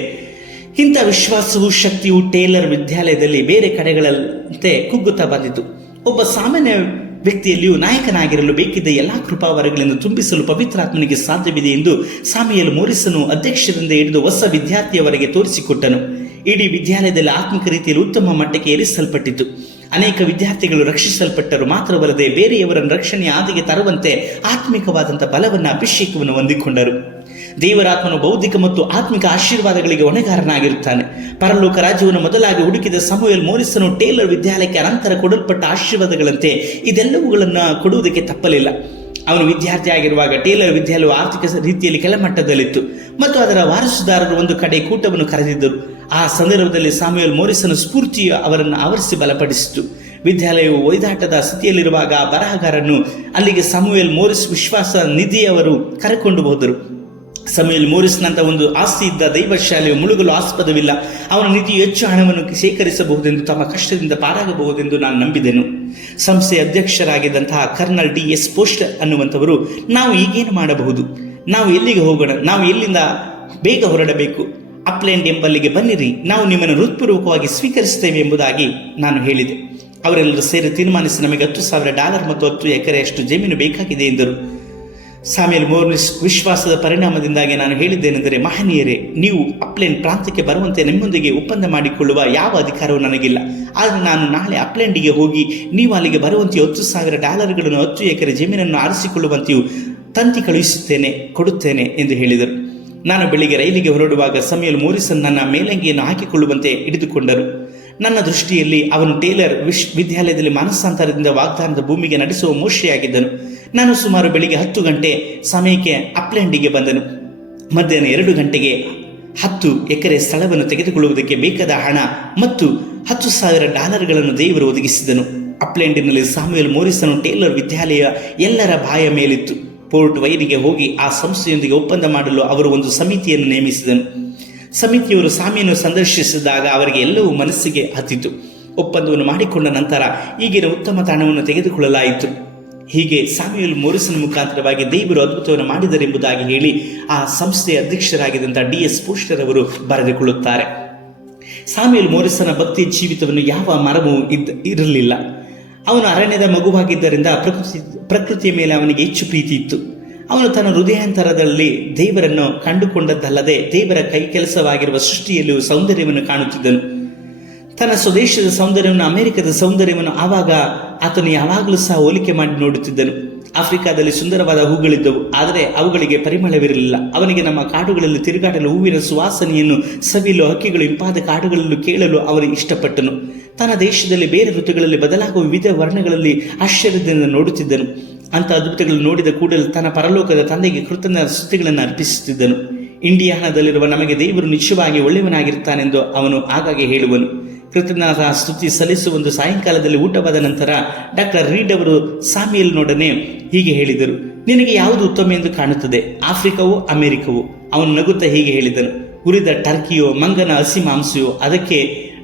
ಇಂಥ ವಿಶ್ವಾಸವು ಶಕ್ತಿಯು ಟೇಲರ್ ವಿದ್ಯಾಲಯದಲ್ಲಿ ಬೇರೆ ಕಡೆಗಳಂತೆ ಕುಗ್ಗುತ್ತಾ ಬಂದಿತು. ಒಬ್ಬ ಸಾಮಾನ್ಯ ವ್ಯಕ್ತಿಯಲ್ಲಿಯೂ ನಾಯಕನಾಗಿರಲು ಬೇಕಿದ್ದ ಎಲ್ಲಾ ಕೃಪಾವರಗಳನ್ನು ತುಂಬಿಸಲು ಪವಿತ್ರಾತ್ಮನಿಗೆ ಸಾಧ್ಯವಿದೆ ಎಂದು ಸಾಮುಯೇಲ್ ಮೋರಿಸನು ಅಧ್ಯಕ್ಷರಿಂದ ಹಿಡಿದು ಹೊಸ ವಿದ್ಯಾರ್ಥಿಯವರೆಗೆ ತೋರಿಸಿಕೊಟ್ಟನು. ಇಡೀ ವಿದ್ಯಾಲಯದಲ್ಲಿ ಆತ್ಮಿಕ ರೀತಿಯಲ್ಲಿ ಉತ್ತಮ ಮಟ್ಟಕ್ಕೆ ಏರಿಸಲ್ಪಟ್ಟಿತು. ಅನೇಕ ವಿದ್ಯಾರ್ಥಿಗಳು ರಕ್ಷಿಸಲ್ಪಟ್ಟರು. ಮಾತ್ರವಲ್ಲದೆ ಬೇರೆಯವರನ್ನು ರಕ್ಷಣೆಯ ಹಾದಿಗೆ ತರುವಂತೆ ಆತ್ಮಿಕವಾದಂತಹ ಬಲವನ್ನು ಅಭಿಷೇಕವನ್ನು ಹೊಂದಿಕೊಂಡರು. ದೇವರಾತ್ಮನು ಬೌದ್ಧಿಕ ಮತ್ತು ಆತ್ಮಿಕ ಆಶೀರ್ವಾದಗಳಿಗೆ ಹೊಣೆಗಾರನಾಗಿರುತ್ತಾನೆ. ಪರಲೋಕ ರಾಜ್ಯವನ್ನು ಮೊದಲಾಗಿ ಹುಡುಕಿದ ಸಮುಯೇಲ್ ಮೋರಿಸನು ಟೇಲರ್ ವಿದ್ಯಾಲಯಕ್ಕೆ ಅನಂತರ ಕೊಡಲ್ಪಟ್ಟ ಆಶೀರ್ವಾದಗಳಂತೆ ಇದೆಲ್ಲವುಗಳನ್ನು ಕೊಡುವುದಕ್ಕೆ ತಪ್ಪಲಿಲ್ಲ. ಅವನು ವಿದ್ಯಾರ್ಥಿ ಆಗಿರುವಾಗ ಟೇಲರ್ ವಿದ್ಯಾಲಯವು ಆರ್ಥಿಕ ರೀತಿಯಲ್ಲಿ ಕೆಳಮಟ್ಟದಲ್ಲಿತ್ತು ಮತ್ತು ಅದರ ವಾರಸುದಾರರು ಒಂದು ಕಡೆ ಕೂಟವನ್ನು ಕರೆದಿದ್ದರು. ಆ ಸಂದರ್ಭದಲ್ಲಿ ಸಮುಯೇಲ್ ಮೋರಿಸನ ಸ್ಫೂರ್ತಿಯು ಅವರನ್ನು ಆವರಿಸಿ ಬಲಪಡಿಸಿತು. ವಿದ್ಯಾಲಯವು ಒಯ್ದಾಟದ ಸ್ಥಿತಿಯಲ್ಲಿರುವಾಗ ಆ ಬರಹಗಾರನ್ನು ಅಲ್ಲಿಗೆ ಸಮುಯೇಲ್ ಮೋರಿಸ್ ವಿಶ್ವಾಸ ನಿಧಿಯವರು ಕರೆಕೊಂಡು ಹೋದರು. ಸಮುಯೇಲ್ ಮೋರಿಸ್ನಂತ ಒಂದು ಆಸ್ತಿ ಇದ್ದ ದೈವಶಾಲೆಯು ಮುಳುಗಲು ಆಸ್ಪದವಿಲ್ಲ. ಅವನ ನಿಧಿಯು ಹೆಚ್ಚು ಹಣವನ್ನು ಶೇಖರಿಸಬಹುದೆಂದು, ತಮ್ಮ ಕಷ್ಟದಿಂದ ಪಾರಾಗಬಹುದೆಂದು ನಾನು ನಂಬಿದೆನು. ಸಂಸ್ಥೆಯ ಅಧ್ಯಕ್ಷರಾಗಿದ್ದಂತಹ ಕರ್ನಲ್ DS ಪೋಸ್ಟರ್ ಅನ್ನುವಂಥವರು, ನಾವು ಈಗೇನು ಮಾಡಬಹುದು, ನಾವು ಎಲ್ಲಿಗೆ ಹೋಗೋಣ, ನಾವು ಎಲ್ಲಿಂದ ಬೇಗ ಹೊರಡಬೇಕು, ಅಪ್ಲೆಂಡ್ ಎಂಬಲ್ಲಿಗೆ ಬನ್ನಿರಿ, ನಾವು ನಿಮ್ಮನ್ನು ಹೃತ್ಪೂರ್ವಕವಾಗಿ ಸ್ವೀಕರಿಸುತ್ತೇವೆ ಎಂಬುದಾಗಿ ನಾನು ಹೇಳಿದೆ. ಅವರೆಲ್ಲರೂ ಸೇರಿ ತೀರ್ಮಾನಿಸಿ ನಮಗೆ $10,000 ಮತ್ತು 10 ಎಕರೆಯಷ್ಟು ಜಮೀನು ಬೇಕಾಗಿದೆ ಎಂದರು. ಸಮುಯೇಲ್ ಮೋರಿಸ್ ವಿಶ್ವಾಸದ ಪರಿಣಾಮದಿಂದಾಗಿ ನಾನು ಹೇಳಿದ್ದೇನೆಂದರೆ, ಮಹನೀಯರೇ, ನೀವು ಅಪ್ಲೆಂಡ್ ಪ್ರಾಂತ್ಯಕ್ಕೆ ಬರುವಂತೆ ನಿಮ್ಮೊಂದಿಗೆ ಒಪ್ಪಂದ ಮಾಡಿಕೊಳ್ಳುವ ಯಾವ ಅಧಿಕಾರವೂ ನನಗಿಲ್ಲ. ಆದರೆ ನಾನು ನಾಳೆ ಅಪ್ಲೆಂಡಿಗೆ ಹೋಗಿ ನೀವು ಅಲ್ಲಿಗೆ ಬರುವಂತೆಯೂ $10,000 10 ಎಕರೆ ಜಮೀನನ್ನು ಆರಿಸಿಕೊಳ್ಳುವಂತೆಯೂ ತಂತಿ ಕಳುಹಿಸುತ್ತೇನೆ, ಕೊಡುತ್ತೇನೆ ಎಂದು ಹೇಳಿದರು. ನಾನು ಬೆಳಿಗ್ಗೆ ರೈಲಿಗೆ ಹೊರಡುವಾಗ ಸಮುಯೇಲ್ ಮೋರಿಸನ್ ನನ್ನ ಮೇಲಂಗಿಯನ್ನು ಹಾಕಿಕೊಳ್ಳುವಂತೆ ಹಿಡಿದುಕೊಂಡರು. ನನ್ನ ದೃಷ್ಟಿಯಲ್ಲಿ ಅವನು ಟೇಲರ್ ವಿದ್ಯಾಲಯದಲ್ಲಿ ಮಾನಸಾಂತರದಿಂದ ವಾಗ್ದಾನದ ಭೂಮಿಗೆ ನಡೆಸುವ ಮೋಶೆಯಾಗಿದ್ದನು. ನಾನು ಸುಮಾರು ಬೆಳಿಗ್ಗೆ 10 ಗಂಟೆ ಸಮಯಕ್ಕೆ ಅಪ್ಲೆಂಡಿಗೆ ಬಂದನು. ಮಧ್ಯಾಹ್ನ 2 ಗಂಟೆಗೆ 10 ಎಕರೆ ಸ್ಥಳವನ್ನು ತೆಗೆದುಕೊಳ್ಳುವುದಕ್ಕೆ ಬೇಕಾದ ಹಣ ಮತ್ತು $10,000 ದೇವರು ಒದಗಿಸಿದನು. ಅಪ್ಲೆಂಡಿನಲ್ಲಿ ಸಮುಯೇಲ್ ಮೋರಿಸನು ಟೇಲರ್ ವಿದ್ಯಾಲಯ ಎಲ್ಲರ ಬಾಯ ಮೇಲಿತ್ತು. ಪೋರ್ಟ್ ವೈರಿಗೆ ಹೋಗಿ ಆ ಸಂಸ್ಥೆಯೊಂದಿಗೆ ಒಪ್ಪಂದ ಮಾಡಲು ಅವರು ಒಂದು ಸಮಿತಿಯನ್ನು ನೇಮಿಸಿದನು. ಸಮಿತಿಯವರು ಸ್ವಾಮಿಯನ್ನು ಸಂದರ್ಶಿಸಿದಾಗ ಅವರಿಗೆ ಎಲ್ಲವೂ ಮನಸ್ಸಿಗೆ ಹತ್ತಿತು. ಒಪ್ಪಂದವನ್ನು ಮಾಡಿಕೊಂಡ ನಂತರ ಈಗಿನ ಉತ್ತಮ ತಾಣವನ್ನು ತೆಗೆದುಕೊಳ್ಳಲಾಯಿತು. ಹೀಗೆ ಸಮುಯೇಲ್ ಮೋರಿಸನ್ ಮುಖಾಂತರವಾಗಿ ದೇವರು ಅದ್ಭುತವನ್ನು ಮಾಡಿದರೆಂಬುದಾಗಿ ಹೇಳಿ ಆ ಸಂಸ್ಥೆಯ ಅಧ್ಯಕ್ಷರಾಗಿದ್ದಂಥ DS ಪೋಸ್ಟರ್ ಅವರು ಬರೆದುಕೊಳ್ಳುತ್ತಾರೆ. ಸಮುಯೇಲ್ ಮೋರಿಸನ ಭಕ್ತಿ ಜೀವಿತವನ್ನು ಯಾವ ಮರವೂ ಇರಲಿಲ್ಲ. ಅವನು ಅರಣ್ಯದ ಮಗುವಾಗಿದ್ದರಿಂದ ಪ್ರಕೃತಿಯ ಮೇಲೆ ಅವನಿಗೆ ಹೆಚ್ಚು ಪ್ರೀತಿ ಇತ್ತು. ಅವನು ತನ್ನ ಹೃದಯಾಂತರದಲ್ಲಿ ದೇವರನ್ನು ಕಂಡುಕೊಂಡದ್ದಲ್ಲದೆ ದೇವರ ಕೈ ಕೆಲಸವಾಗಿರುವ ಸೃಷ್ಟಿಯಲ್ಲಿಯೂ ಸೌಂದರ್ಯವನ್ನು ಕಾಣುತ್ತಿದ್ದನು. ತನ್ನ ಸ್ವದೇಶದ ಸೌಂದರ್ಯವನ್ನು ಅಮೆರಿಕದ ಸೌಂದರ್ಯವನ್ನು ಆವಾಗ ಆತನು ಯಾವಾಗಲೂ ಸಹ ಹೋಲಿಕೆ ಮಾಡಿ ನೋಡುತ್ತಿದ್ದನು. ಆಫ್ರಿಕಾದಲ್ಲಿ ಸುಂದರವಾದ ಹೂಗಳಿದ್ದವು, ಆದರೆ ಅವುಗಳಿಗೆ ಪರಿಮಳವಿರಲಿಲ್ಲ. ಅವನಿಗೆ ನಮ್ಮ ಕಾಡುಗಳಲ್ಲಿ ತಿರುಗಾಡಲು ಹೂವಿನ ಸುವಾಸನೆಯನ್ನು ಸವಿಯಲು, ಹಕ್ಕಿಗಳು ಇಂಪಾದ ಕಾಡುಗಳಲ್ಲೂ ಕೇಳಲು ಅವನು ಇಷ್ಟಪಟ್ಟನು. ತನ್ನ ದೇಶದಲ್ಲಿ ಬೇರೆ ಋತುಗಳಲ್ಲಿ ಬದಲಾಗುವ ವಿವಿಧ ವರ್ಣಗಳಲ್ಲಿ ಆಶ್ಚರ್ಯದಿಂದ ನೋಡುತ್ತಿದ್ದನು. ಅಂಥ ಅದ್ಭುತಗಳನ್ನು ನೋಡಿದ ಕೂಡಲೇ ತನ್ನ ಪರಲೋಕದ ತಂದೆಗೆ ಕೃತಜ್ಞ ಸ್ತುತಿಗಳನ್ನು ಅರ್ಪಿಸುತ್ತಿದ್ದನು. ಇಂಡಿಯಾನಾದಲ್ಲಿರುವ ನಮಗೆ ದೇವರು ನಿಶ್ಚಯವಾಗಿ ಒಳ್ಳೆಯವನಾಗಿರ್ತಾನೆಂದು ಅವನು ಆಗಾಗ್ಗೆ ಹೇಳುವನು. ಕೃತಜ್ಞತಾ ಸ್ತುತಿ ಸಲ್ಲಿಸುವ ಒಂದು ಸಾಯಂಕಾಲದಲ್ಲಿ ಊಟವಾದ ನಂತರ ಡಾಕ್ಟರ್ ರೀಡ್ ಅವರು ಸಮುಯೇಲನೊಡನೆ ಹೀಗೆ ಹೇಳಿದರು, ನಿನಗೆ ಯಾವುದು ಉತ್ತಮ ಎಂದು ಕಾಣುತ್ತದೆ, ಆಫ್ರಿಕಾವೋ ಅಮೆರಿಕವೋ? ಅವನು ನಗುತ್ತಾ ಹೀಗೆ ಹೇಳಿದನು, ಹುರಿದ ಟರ್ಕಿಯೋ ಮಂಗನ ಹಸಿ ಮಾಂಸವೋ? ಅದಕ್ಕೆ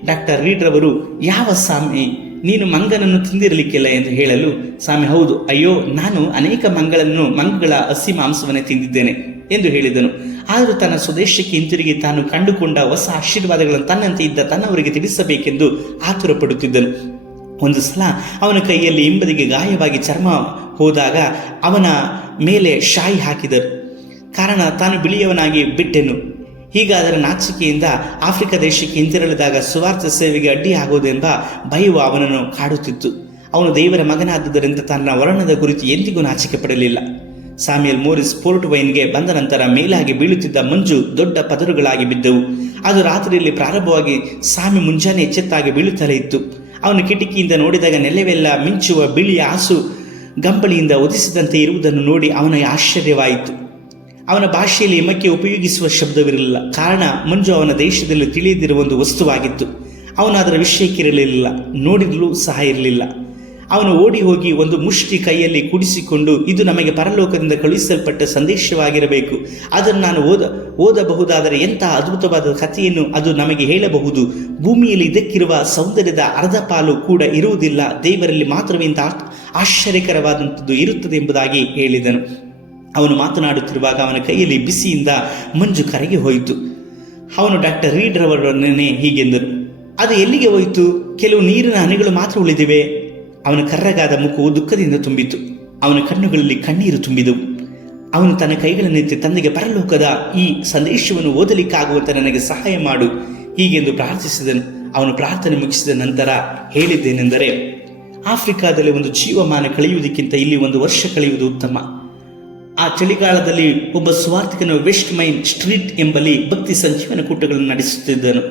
ಡಾಕ್ಟರ್ ರೀಡ್ ರವರು, ಯಾವ ಸ್ವಾಮಿ, ನೀನು ಮಂಗನನ್ನು ತಿಂದಿರಲಿಕ್ಕಿಲ್ಲ ಎಂದು ಹೇಳಲು ಸ್ವಾಮಿ, ಹೌದು, ಅಯ್ಯೋ, ನಾನು ಅನೇಕ ಮಂಗಗಳ ಹಸಿ ಮಾಂಸವನ್ನೇ ತಿಂದಿದ್ದೇನೆ ಎಂದು ಹೇಳಿದನು. ಆದರೂ ತನ್ನ ಸ್ವದೇಶಕ್ಕೆ ಹಿಂತಿರುಗಿ ತಾನು ಕಂಡುಕೊಂಡ ಹೊಸ ಆಶೀರ್ವಾದಗಳನ್ನು ತನ್ನಂತೆ ಇದ್ದ ತನ್ನವರಿಗೆ ತಿಳಿಸಬೇಕೆಂದು ಆತುರ ಪಡುತ್ತಿದ್ದನು. ಒಂದು ಸಲ ಅವನ ಕೈಯಲ್ಲಿ ಹಿಂಬದಿಗೆ ಗಾಯವಾಗಿ ಚರ್ಮ ಹೋದಾಗ ಅವನ ಮೇಲೆ ಶಾಯಿ ಹಾಕಿದರು. ಕಾರಣ ತಾನು ಬಿಳಿಯವನಾಗಿ ಬಿಟ್ಟೆನು. ಹೀಗಾದರೆ ನಾಚಿಕೆಯಿಂದ ಆಫ್ರಿಕಾ ದೇಶಕ್ಕೆ ಹಿಂತಿರಳಿದಾಗ ಸುವಾರ್ಥ ಸೇವೆಗೆ ಅಡ್ಡಿಯಾಗುವುದೆಂಬ ಭಯವು ಅವನನ್ನು ಕಾಡುತ್ತಿತ್ತು. ಅವನು ದೇವರ ಮಗನಾದ್ದರಿಂದ ತನ್ನ ವರ್ಣದ ಕುರಿತು ಎಂದಿಗೂ ನಾಚಿಕೆ ಪಡಲಿಲ್ಲ. ಸಮುಯೇಲ್ ಮೋರಿಸ್ ಪೋರ್ಟ್ ವೈನ್ಗೆ ಬಂದ ನಂತರ ಮೇಲಾಗಿ ಬೀಳುತ್ತಿದ್ದ ಮಂಜು ದೊಡ್ಡ ಪದರುಗಳಾಗಿ ಬಿದ್ದವು. ಅದು ರಾತ್ರಿಯಲ್ಲಿ ಪ್ರಾರಂಭವಾಗಿ ಸಾಮಿ ಮುಂಜಾನೆ ಎಚ್ಚೆತ್ತಾಗಿ ಬೀಳುತ್ತಲೇ ಇತ್ತು. ಅವನು ಕಿಟಕಿಯಿಂದ ನೋಡಿದಾಗ ನೆಲವೆಲ್ಲ ಮಿಂಚುವ ಬಿಳಿಯ ಹಾಸು ಗಂಬಳಿಯಿಂದ ಒದಿಸಿದಂತೆ ಇರುವುದನ್ನು ನೋಡಿ ಅವನಿಗೆ ಆಶ್ಚರ್ಯವಾಯಿತು. ಅವನ ಭಾಷೆಯಲ್ಲಿ ಹಿಮಕ್ಕೆ ಉಪಯೋಗಿಸುವ ಶಬ್ದವಿರಲಿಲ್ಲ. ಕಾರಣ ಮಂಜು ಅವನ ದೇಶದಲ್ಲಿ ತಿಳಿಯದಿರುವ ಒಂದು ವಸ್ತುವಾಗಿತ್ತು. ಅವನು ಅದರ ವಿಷಯಕ್ಕಿರಲಿಲ್ಲ, ನೋಡಿರಲು ಸಹ ಇರಲಿಲ್ಲ. ಅವನು ಓಡಿ ಹೋಗಿ ಒಂದು ಮುಷ್ಟಿ ಕೈಯಲ್ಲಿ ಕುಡಿಸಿಕೊಂಡು, ಇದು ನಮಗೆ ಪರಲೋಕದಿಂದ ಕಳುಹಿಸಲ್ಪಟ್ಟ ಸಂದೇಶವಾಗಿರಬೇಕು, ಅದನ್ನು ನಾನು ಓದಬಹುದಾದರೆ ಎಂತಹ ಅದ್ಭುತವಾದ ಕಥೆಯನ್ನು ಅದು ನಮಗೆ ಹೇಳಬಹುದು. ಭೂಮಿಯಲ್ಲಿ ಇದಕ್ಕಿರುವ ಸೌಂದರ್ಯದ ಅರ್ಧ ಪಾಲು ಕೂಡ ಇರುವುದಿಲ್ಲ, ದೇವರಲ್ಲಿ ಮಾತ್ರವೇ ಇಂಥ ಆಶ್ಚರ್ಯಕರವಾದಂಥದ್ದು ಇರುತ್ತದೆ ಎಂಬುದಾಗಿ ಹೇಳಿದನು. ಅವನು ಮಾತನಾಡುತ್ತಿರುವಾಗ ಅವನ ಕೈಯಲ್ಲಿ ಬಿಸಿಯಿಂದ ಮಂಜು ಕರಗಿ ಹೋಯಿತು. ಅವನು ಡಾಕ್ಟರ್ ರೀಡ್ ರವರನ್ನೇ ಹೀಗೆಂದರು, ಅದು ಎಲ್ಲಿಗೆ ಹೋಯಿತು? ಕೆಲವು ನೀರಿನ ಹನಿಗಳು ಮಾತ್ರ ಉಳಿದಿವೆ. ಅವನ ಕರ್ರಗಾದ ಮುಖವು ದುಃಖದಿಂದ ತುಂಬಿತು. ಅವನ ಕಣ್ಣುಗಳಲ್ಲಿ ಕಣ್ಣೀರು ತುಂಬಿದವು. ಅವನು ತನ್ನ ಕೈಗಳನ್ನೆತ್ತಿ ತಂದೆಗೆ, ಪರಲೋಕದ ಈ ಸಂದೇಶವನ್ನು ಓದಲಿಕ್ಕಾಗುವಂತೆ ನನಗೆ ಸಹಾಯ ಮಾಡು ಹೀಗೆಂದು ಪ್ರಾರ್ಥಿಸಿದನು. ಅವನು ಪ್ರಾರ್ಥನೆ ಮುಗಿಸಿದ ನಂತರ ಹೇಳಿದ್ದೇನೆಂದರೆ, ಆಫ್ರಿಕಾದಲ್ಲಿ ಒಂದು ಜೀವಮಾನ ಕಳೆಯುವುದಕ್ಕಿಂತ ಇಲ್ಲಿ ಒಂದು ವರ್ಷ ಕಳೆಯುವುದು ಉತ್ತಮ. ಆ ಚಳಿಗಾಲದಲ್ಲಿ ಒಬ್ಬ ಸುವಾರ್ತಿಕನು ವೆಸ್ಟ್ ಮೈನ್ ಸ್ಟ್ರೀಟ್ ಎಂಬಲ್ಲಿ ಭಕ್ತಿ ಸಂಜೀವನ ಕೂಟಗಳನ್ನು ನಡೆಸುತ್ತಿದ್ದನು.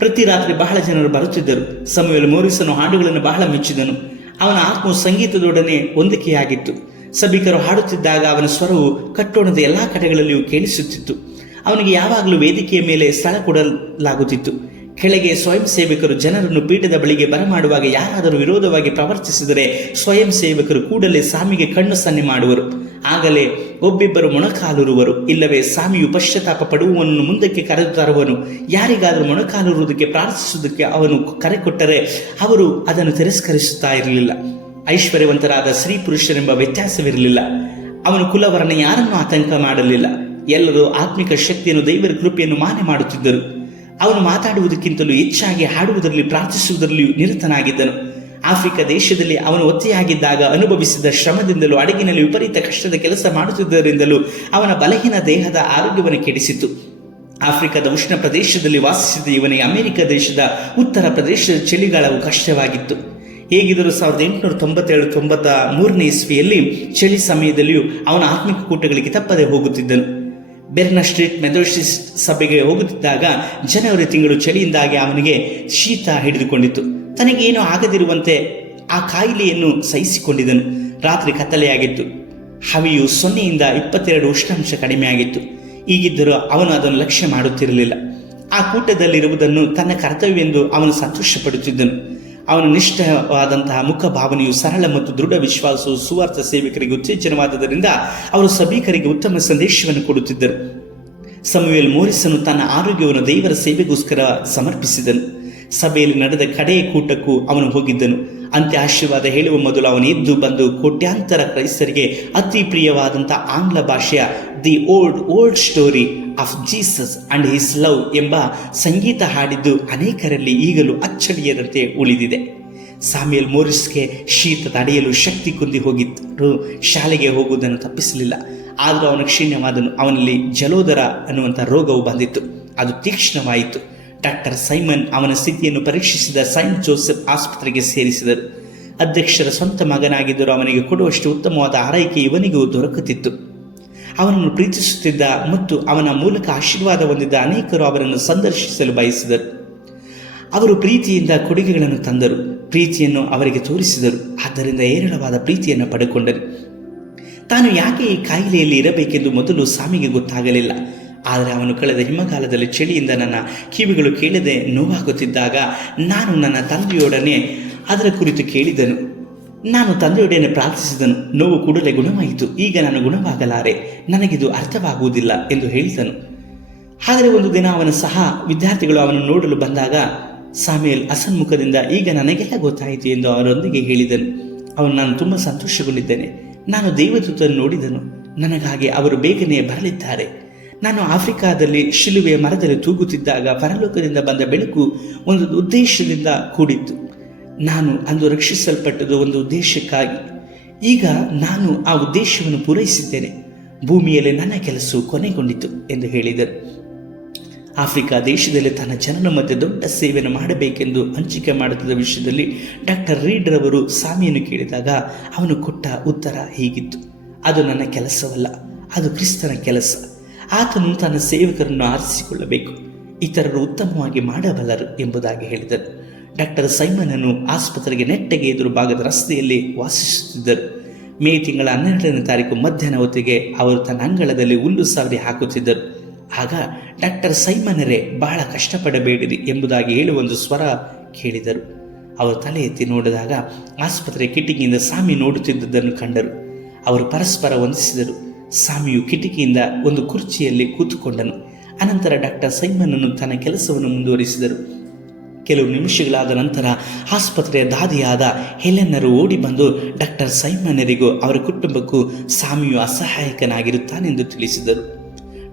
ಪ್ರತಿ ರಾತ್ರಿ ಬಹಳ ಜನರು ಬರುತ್ತಿದ್ದರು. ಸಮುವೇಲ್ ಮೋರಿಸನು ಹಾಡುಗಳನ್ನು ಬಹಳ ಮೆಚ್ಚಿದನು. ಅವನ ಆತ್ಮವು ಸಂಗೀತದೊಡನೆ ಹೊಂದಿಕೆಯಾಗಿತ್ತು. ಸಭಿಕರು ಹಾಡುತ್ತಿದ್ದಾಗ ಅವನ ಸ್ವರವು ಕಟ್ಟೋಣದ ಎಲ್ಲ ಕಡೆಗಳಲ್ಲಿಯೂ ಕೇಳಿಸುತ್ತಿತ್ತು. ಅವನಿಗೆ ಯಾವಾಗಲೂ ವೇದಿಕೆಯ ಮೇಲೆ ಸ್ಥಳ ಕೊಡಲಾಗುತ್ತಿತ್ತು. ಕೆಳಗೆ ಸ್ವಯಂ ಸೇವಕರು ಜನರನ್ನು ಪೀಠದ ಬಳಿಗೆ ಬರಮಾಡುವಾಗ ಯಾರಾದರೂ ವಿರೋಧವಾಗಿ ಪ್ರವರ್ತಿಸಿದರೆ ಸ್ವಯಂ ಸೇವಕರು ಕೂಡಲೇ ಸ್ವಾಮಿಗೆ ಕಣ್ಣು ಸನ್ನೆ ಮಾಡುವರು. ಆಗಲೇ ಒಬ್ಬಿಬ್ಬರು ಮೊಣಕಾಲುರುವರು, ಇಲ್ಲವೇ ಸ್ವಾಮಿಯು ಪಶ್ಚಾತ್ತಾಪ ಪಡುವವನನ್ನು ಮುಂದಕ್ಕೆ ಕರೆದು ತರುವನು. ಯಾರಿಗಾದರೂ ಮೊಣಕಾಲುರುವುದಕ್ಕೆ ಪ್ರಾರ್ಥಿಸುವುದಕ್ಕೆ ಅವನು ಕರೆ ಕೊಟ್ಟರೆ ಅವರು ಅದನ್ನು ತಿರಸ್ಕರಿಸುತ್ತಾ ಇರಲಿಲ್ಲ. ಐಶ್ವರ್ಯವಂತರಾದ ಸ್ತ್ರೀ ಪುರುಷರೆಂಬ ವ್ಯತ್ಯಾಸವಿರಲಿಲ್ಲ. ಅವನು ಕುಲವರ್ಣ ಯಾರನ್ನೂ ಆತಂಕ ಮಾಡಲಿಲ್ಲ. ಎಲ್ಲರೂ ಆತ್ಮಿಕ ಶಕ್ತಿಯನ್ನು, ದೈವರ ಕೃಪೆಯನ್ನು ಮಾನ್ಯ ಮಾಡುತ್ತಿದ್ದರು. ಅವನು ಮಾತಾಡುವುದಕ್ಕಿಂತಲೂ ಹೆಚ್ಚಾಗಿ ಹಾಡುವುದರಲ್ಲಿ, ಪ್ರಾರ್ಥಿಸುವುದರಲ್ಲಿಯೂ ನಿರತನಾಗಿದ್ದನು. ಆಫ್ರಿಕಾ ದೇಶದಲ್ಲಿ ಅವನು ಒತ್ತೆಯಾಗಿದ್ದಾಗ ಅನುಭವಿಸಿದ ಶ್ರಮದಿಂದಲೂ, ಅಡಗಿನಲ್ಲಿ ವಿಪರೀತ ಕಷ್ಟದ ಕೆಲಸ ಮಾಡುತ್ತಿದ್ದರಿಂದಲೂ ಅವನ ಬಲಹೀನ ದೇಹದ ಆರೋಗ್ಯವನ್ನು ಕೆಡಿಸಿತು. ಆಫ್ರಿಕಾದ ಉಷ್ಣ ಪ್ರದೇಶದಲ್ಲಿ ವಾಸಿಸಿದ ಇವನಿಗೆ ಅಮೆರಿಕ ದೇಶದ ಉತ್ತರ ಪ್ರದೇಶದ ಚಳಿಗಾಲವು ಕಷ್ಟವಾಗಿತ್ತು. ಹೇಗಿದ್ದರೂ 1897-93 ಇಸ್ವಿಯಲ್ಲಿ ಚಳಿ ಸಮಯದಲ್ಲಿಯೂ ಅವನ ಆತ್ಮಿಕ ಕೂಟಗಳಿಗೆ ತಪ್ಪದೆ ಹೋಗುತ್ತಿದ್ದನು. ಬೆರ್ನ ಸ್ಟ್ರೀಟ್ ಮೆಥೋಡಿಸ್ಟ್ ಸಭೆಗೆ ಹೋಗುತ್ತಿದ್ದಾಗ ಜನವರಿ ತಿಂಗಳು ಚಳಿಯಿಂದಾಗಿ ಅವನಿಗೆ ಶೀತ ಹಿಡಿದುಕೊಂಡಿತ್ತು. ತನಗೇನೂ ಆಗದಿರುವಂತೆ ಆ ಕಾಯಿಲೆಯನ್ನು ಸಹಿಸಿಕೊಂಡಿದ್ದನು. ರಾತ್ರಿ ಕತ್ತಲೆಯಾಗಿತ್ತು. ಹವೆಯು 0ಯಿಂದ 22 ಉಷ್ಣಾಂಶ ಕಡಿಮೆಯಾಗಿತ್ತು. ಹೀಗಿದ್ದರೂ ಅವನು ಅದನ್ನು ಲಕ್ಷ್ಯ ಮಾಡುತ್ತಿರಲಿಲ್ಲ. ಆ ಕೂಟದಲ್ಲಿರುವುದನ್ನು ತನ್ನ ಕರ್ತವ್ಯವೆಂದು ಅವನು ಸಂತೋಷಪಡುತ್ತಿದ್ದನು. ಅವನ ನಿಷ್ಠವಾದಂತಹ ಮುಖ ಭಾವನೆಯು, ಸರಳ ಮತ್ತು ದೃಢ ವಿಶ್ವಾಸವು ಸುವಾರ್ಥ ಸೇವಕರಿಗೆ ಉತ್ತೇಜನವಾದದರಿಂದ ಅವರು ಸಭಿಕರಿಗೆ ಉತ್ತಮ ಸಂದೇಶವನ್ನು ಕೊಡುತ್ತಿದ್ದರು. ಸಮುವೇಲ್ ಮೋರಿಸನು ತನ್ನ ಆರೋಗ್ಯವನ್ನು ದೇವರ ಸೇವೆಗೋಸ್ಕರ ಸಮರ್ಪಿಸಿದನು. ಸಭೆಯಲ್ಲಿ ನಡೆದ ಕಡೆಯ ಕೂಟಕ್ಕೂ ಅವನು ಹೋಗಿದ್ದನು. ಅಂತ್ಯ ಆಶೀರ್ವಾದ ಹೇಳುವ ಮೊದಲು ಅವನು ಎದ್ದು ಬಂದು ಕೋಟ್ಯಾಂತರ ಕ್ರೈಸ್ತರಿಗೆ ಅತಿ ಪ್ರಿಯವಾದಂಥ ಆಂಗ್ಲ ಭಾಷೆಯ the old story of Jesus and his love ಎಂಬ ಸಂಗೀತ ಹಾಡಿದ್ದು ಅನೇಕರಲ್ಲಿ ಈಗಲೂ ಅಚ್ಚಳಿಯದಂತೆ ಉಳಿದಿದೆ. ಸಾಮ್ಯಲ್ ಮೋರಿಸ್ಗೆ ಶೀತ ತಡೆಯಲು ಶಕ್ತಿ ಕುಂದಿ ಹೋಗಿದ್ದರು. ಶಾಲೆಗೆ ಹೋಗುವುದನ್ನು ತಪ್ಪಿಸಲಿಲ್ಲ. ಆದರೂ ಅವನು ಕ್ಷೀಣ್ಯವಾದನು. ಅವನಲ್ಲಿ ಜಲೋದರ ಅನ್ನುವಂಥ ರೋಗವು ಬಂದಿತ್ತು. ಅದು ತೀಕ್ಷ್ಣವಾಯಿತು. ಡಾಕ್ಟರ್ ಸೈಮನ್ ಅವನ ಸ್ಥಿತಿಯನ್ನು ಪರೀಕ್ಷಿಸಿದ ಸೈಂಟ್ ಜೋಸೆಫ್ ಆಸ್ಪತ್ರೆಗೆ ಸೇರಿಸಿದರು. ಅಧ್ಯಕ್ಷರ ಸ್ವಂತ ಮಗನಾಗಿದ್ದರೂ ಅವನಿಗೆ ಕೊಡುವಷ್ಟು ಉತ್ತಮವಾದ ಆರೈಕೆ ಇವನಿಗೂ ದೊರಕುತ್ತಿತ್ತು. ಅವನನ್ನು ಪ್ರೀತಿಸುತ್ತಿದ್ದ ಮತ್ತು ಅವನ ಮೂಲಕ ಆಶೀರ್ವಾದ ಹೊಂದಿದ್ದ ಅನೇಕರು ಅವರನ್ನು ಸಂದರ್ಶಿಸಲು ಬಯಸಿದರು. ಅವರು ಪ್ರೀತಿಯಿಂದ ಕೊಡುಗೆಗಳನ್ನು ತಂದರು, ಪ್ರೀತಿಯನ್ನು ಅವರಿಗೆ ತೋರಿಸಿದರು. ಆದ್ದರಿಂದ ಹೇರಳವಾದ ಪ್ರೀತಿಯನ್ನು ಪಡೆದುಕೊಂಡರು. ತಾನು ಯಾಕೆ ಈ ಕಾಯಿಲೆಯಲ್ಲಿ ಇರಬೇಕೆಂದು ಮೊದಲು ಸ್ವಾಮಿಗೆ ಗೊತ್ತಾಗಲಿಲ್ಲ. ಆದರೆ ಅವನು ಕಳೆದ ಹಿಮಕಾಲದಲ್ಲಿ ಚಳಿಯಿಂದ ನನ್ನ ಕಿವಿಗಳು ಕೇಳದೆ ನೋವಾಗುತ್ತಿದ್ದಾಗ ನಾನು ನನ್ನ ತಂದೆಯೊಡನೆ ಅದರ ಕುರಿತು ಕೇಳಿದನು. ನಾನು ತಂದೆಯೊಡನೆ ಪ್ರಾರ್ಥಿಸಿದನು. ನೋವು ಕೂಡಲೇ ಗುಣವಾಯಿತು. ಈಗ ನಾನು ಗುಣವಾಗಲಾರೆ, ನನಗಿದು ಅರ್ಥವಾಗುವುದಿಲ್ಲ ಎಂದು ಹೇಳಿದನು. ಆದರೆ ಒಂದು ದಿನ ಅವನ ಸಹ ವಿದ್ಯಾರ್ಥಿಗಳು ಅವನನ್ನು ನೋಡಲು ಬಂದಾಗ ಸಾಮ್ಯಲ್ ಅಸನ್ಮುಖದಿಂದ, ಈಗ ನನಗೆಲ್ಲ ಗೊತ್ತಾಯಿತು ಎಂದು ಅವರೊಂದಿಗೆ ಹೇಳಿದನು. ನಾನು ತುಂಬ ಸಂತೋಷಗೊಂಡಿದ್ದೇನೆ. ನಾನು ದೇವದೂತನ್ನು ನೋಡಿದನು. ನನಗಾಗಿ ಅವರು ಬೇಗನೆ ಬರಲಿದ್ದಾರೆ. ನಾನು ಆಫ್ರಿಕಾದಲ್ಲಿ ಶಿಲುಬೆಯ ಮರದಲ್ಲಿ ತೂಗುತ್ತಿದ್ದಾಗ ಪರಲೋಕದಿಂದ ಬಂದ ಬೆಳಕು ಒಂದು ಉದ್ದೇಶದಿಂದ ಕೂಡಿತ್ತು. ನಾನು ಅಂದು ರಕ್ಷಿಸಲ್ಪಟ್ಟದ್ದು ಒಂದು ಉದ್ದೇಶಕ್ಕಾಗಿ. ಈಗ ನಾನು ಆ ಉದ್ದೇಶವನ್ನು ಪೂರೈಸಿದ್ದೇನೆ. ಭೂಮಿಯಲ್ಲಿ ನನ್ನ ಕೆಲಸವು ಕೊನೆಗೊಂಡಿತು ಎಂದು ಹೇಳಿದರು. ಆಫ್ರಿಕಾ ದೇಶದಲ್ಲಿ ತನ್ನ ಜನರ ಮಧ್ಯೆ ದೊಡ್ಡ ಸೇವೆಯನ್ನು ಮಾಡಬೇಕೆಂದು ಹಂಚಿಕೆ ಮಾಡುತ್ತಿದ್ದ ವಿಷಯದಲ್ಲಿ ಡಾಕ್ಟರ್ ರೀಡ್ ರವರು ಸ್ವಾಮಿಯನ್ನು ಕೇಳಿದಾಗ ಅವನು ಕೊಟ್ಟ ಉತ್ತರ ಹೀಗಿತ್ತು: ಅದು ನನ್ನ ಕೆಲಸವಲ್ಲ, ಅದು ಕ್ರಿಸ್ತನ ಕೆಲಸ. ಆತನು ತನ್ನ ಸೇವಕರನ್ನು ಆರಿಸಿಕೊಳ್ಳಬೇಕು, ಇತರರು ಉತ್ತಮವಾಗಿ ಮಾಡಬಲ್ಲರು ಎಂಬುದಾಗಿ ಹೇಳಿದರು. ಡಾಕ್ಟರ್ ಸೈಮನನ್ನು ಆಸ್ಪತ್ರೆಗೆ ನೆಟ್ಟಗೆ ಎದುರು ಭಾಗದ ರಸ್ತೆಯಲ್ಲಿ ವಾಸಿಸುತ್ತಿದ್ದರು. ಮೇ ತಿಂಗಳ 12ನೇ ತಾರೀಕು ಮಧ್ಯಾಹ್ನ ಹೊತ್ತಿಗೆ ಅವರು ತನ್ನ ಅಂಗಳದಲ್ಲಿ ಹುಲ್ಲು ಸಾವರಿ ಹಾಕುತ್ತಿದ್ದರು. ಆಗ ಡಾಕ್ಟರ್ ಸೈಮನರೇ, ಬಹಳ ಕಷ್ಟಪಡಬೇಡಿರಿ ಎಂಬುದಾಗಿ ಹೇಳುವ ಒಂದು ಸ್ವರ ಕೇಳಿದರು. ಅವರು ತಲೆ ಎತ್ತಿ ನೋಡಿದಾಗ ಆಸ್ಪತ್ರೆಯ ಕಿಟಕಿಯಿಂದ ಸ್ವಾಮಿ ನೋಡುತ್ತಿದ್ದುದನ್ನು ಕಂಡರು. ಅವರು ಪರಸ್ಪರ ವಂದಿಸಿದರು. ಸ್ವಾಮಿಯು ಕಿಟಕಿಯಿಂದ ಒಂದು ಕುರ್ಚಿಯಲ್ಲಿ ಕೂತುಕೊಂಡನು. ಅನಂತರ ಡಾಕ್ಟರ್ ಸೈಮನನ್ನು ತನ್ನ ಕೆಲಸವನ್ನು ಮುಂದುವರಿಸಿದರು. ಕೆಲವು ನಿಮಿಷಗಳಾದ ನಂತರ ಆಸ್ಪತ್ರೆಯ ದಾದಿಯಾದ ಹೆಲೆನ್ನರು ಓಡಿ ಬಂದು ಡಾಕ್ಟರ್ ಸೈಮನರಿಗೂ ಅವರ ಕುಟುಂಬಕ್ಕೂ ಸ್ವಾಮಿಯು ಅಸಹಾಯಕನಾಗಿರುತ್ತಾನೆಂದು ತಿಳಿಸಿದರು.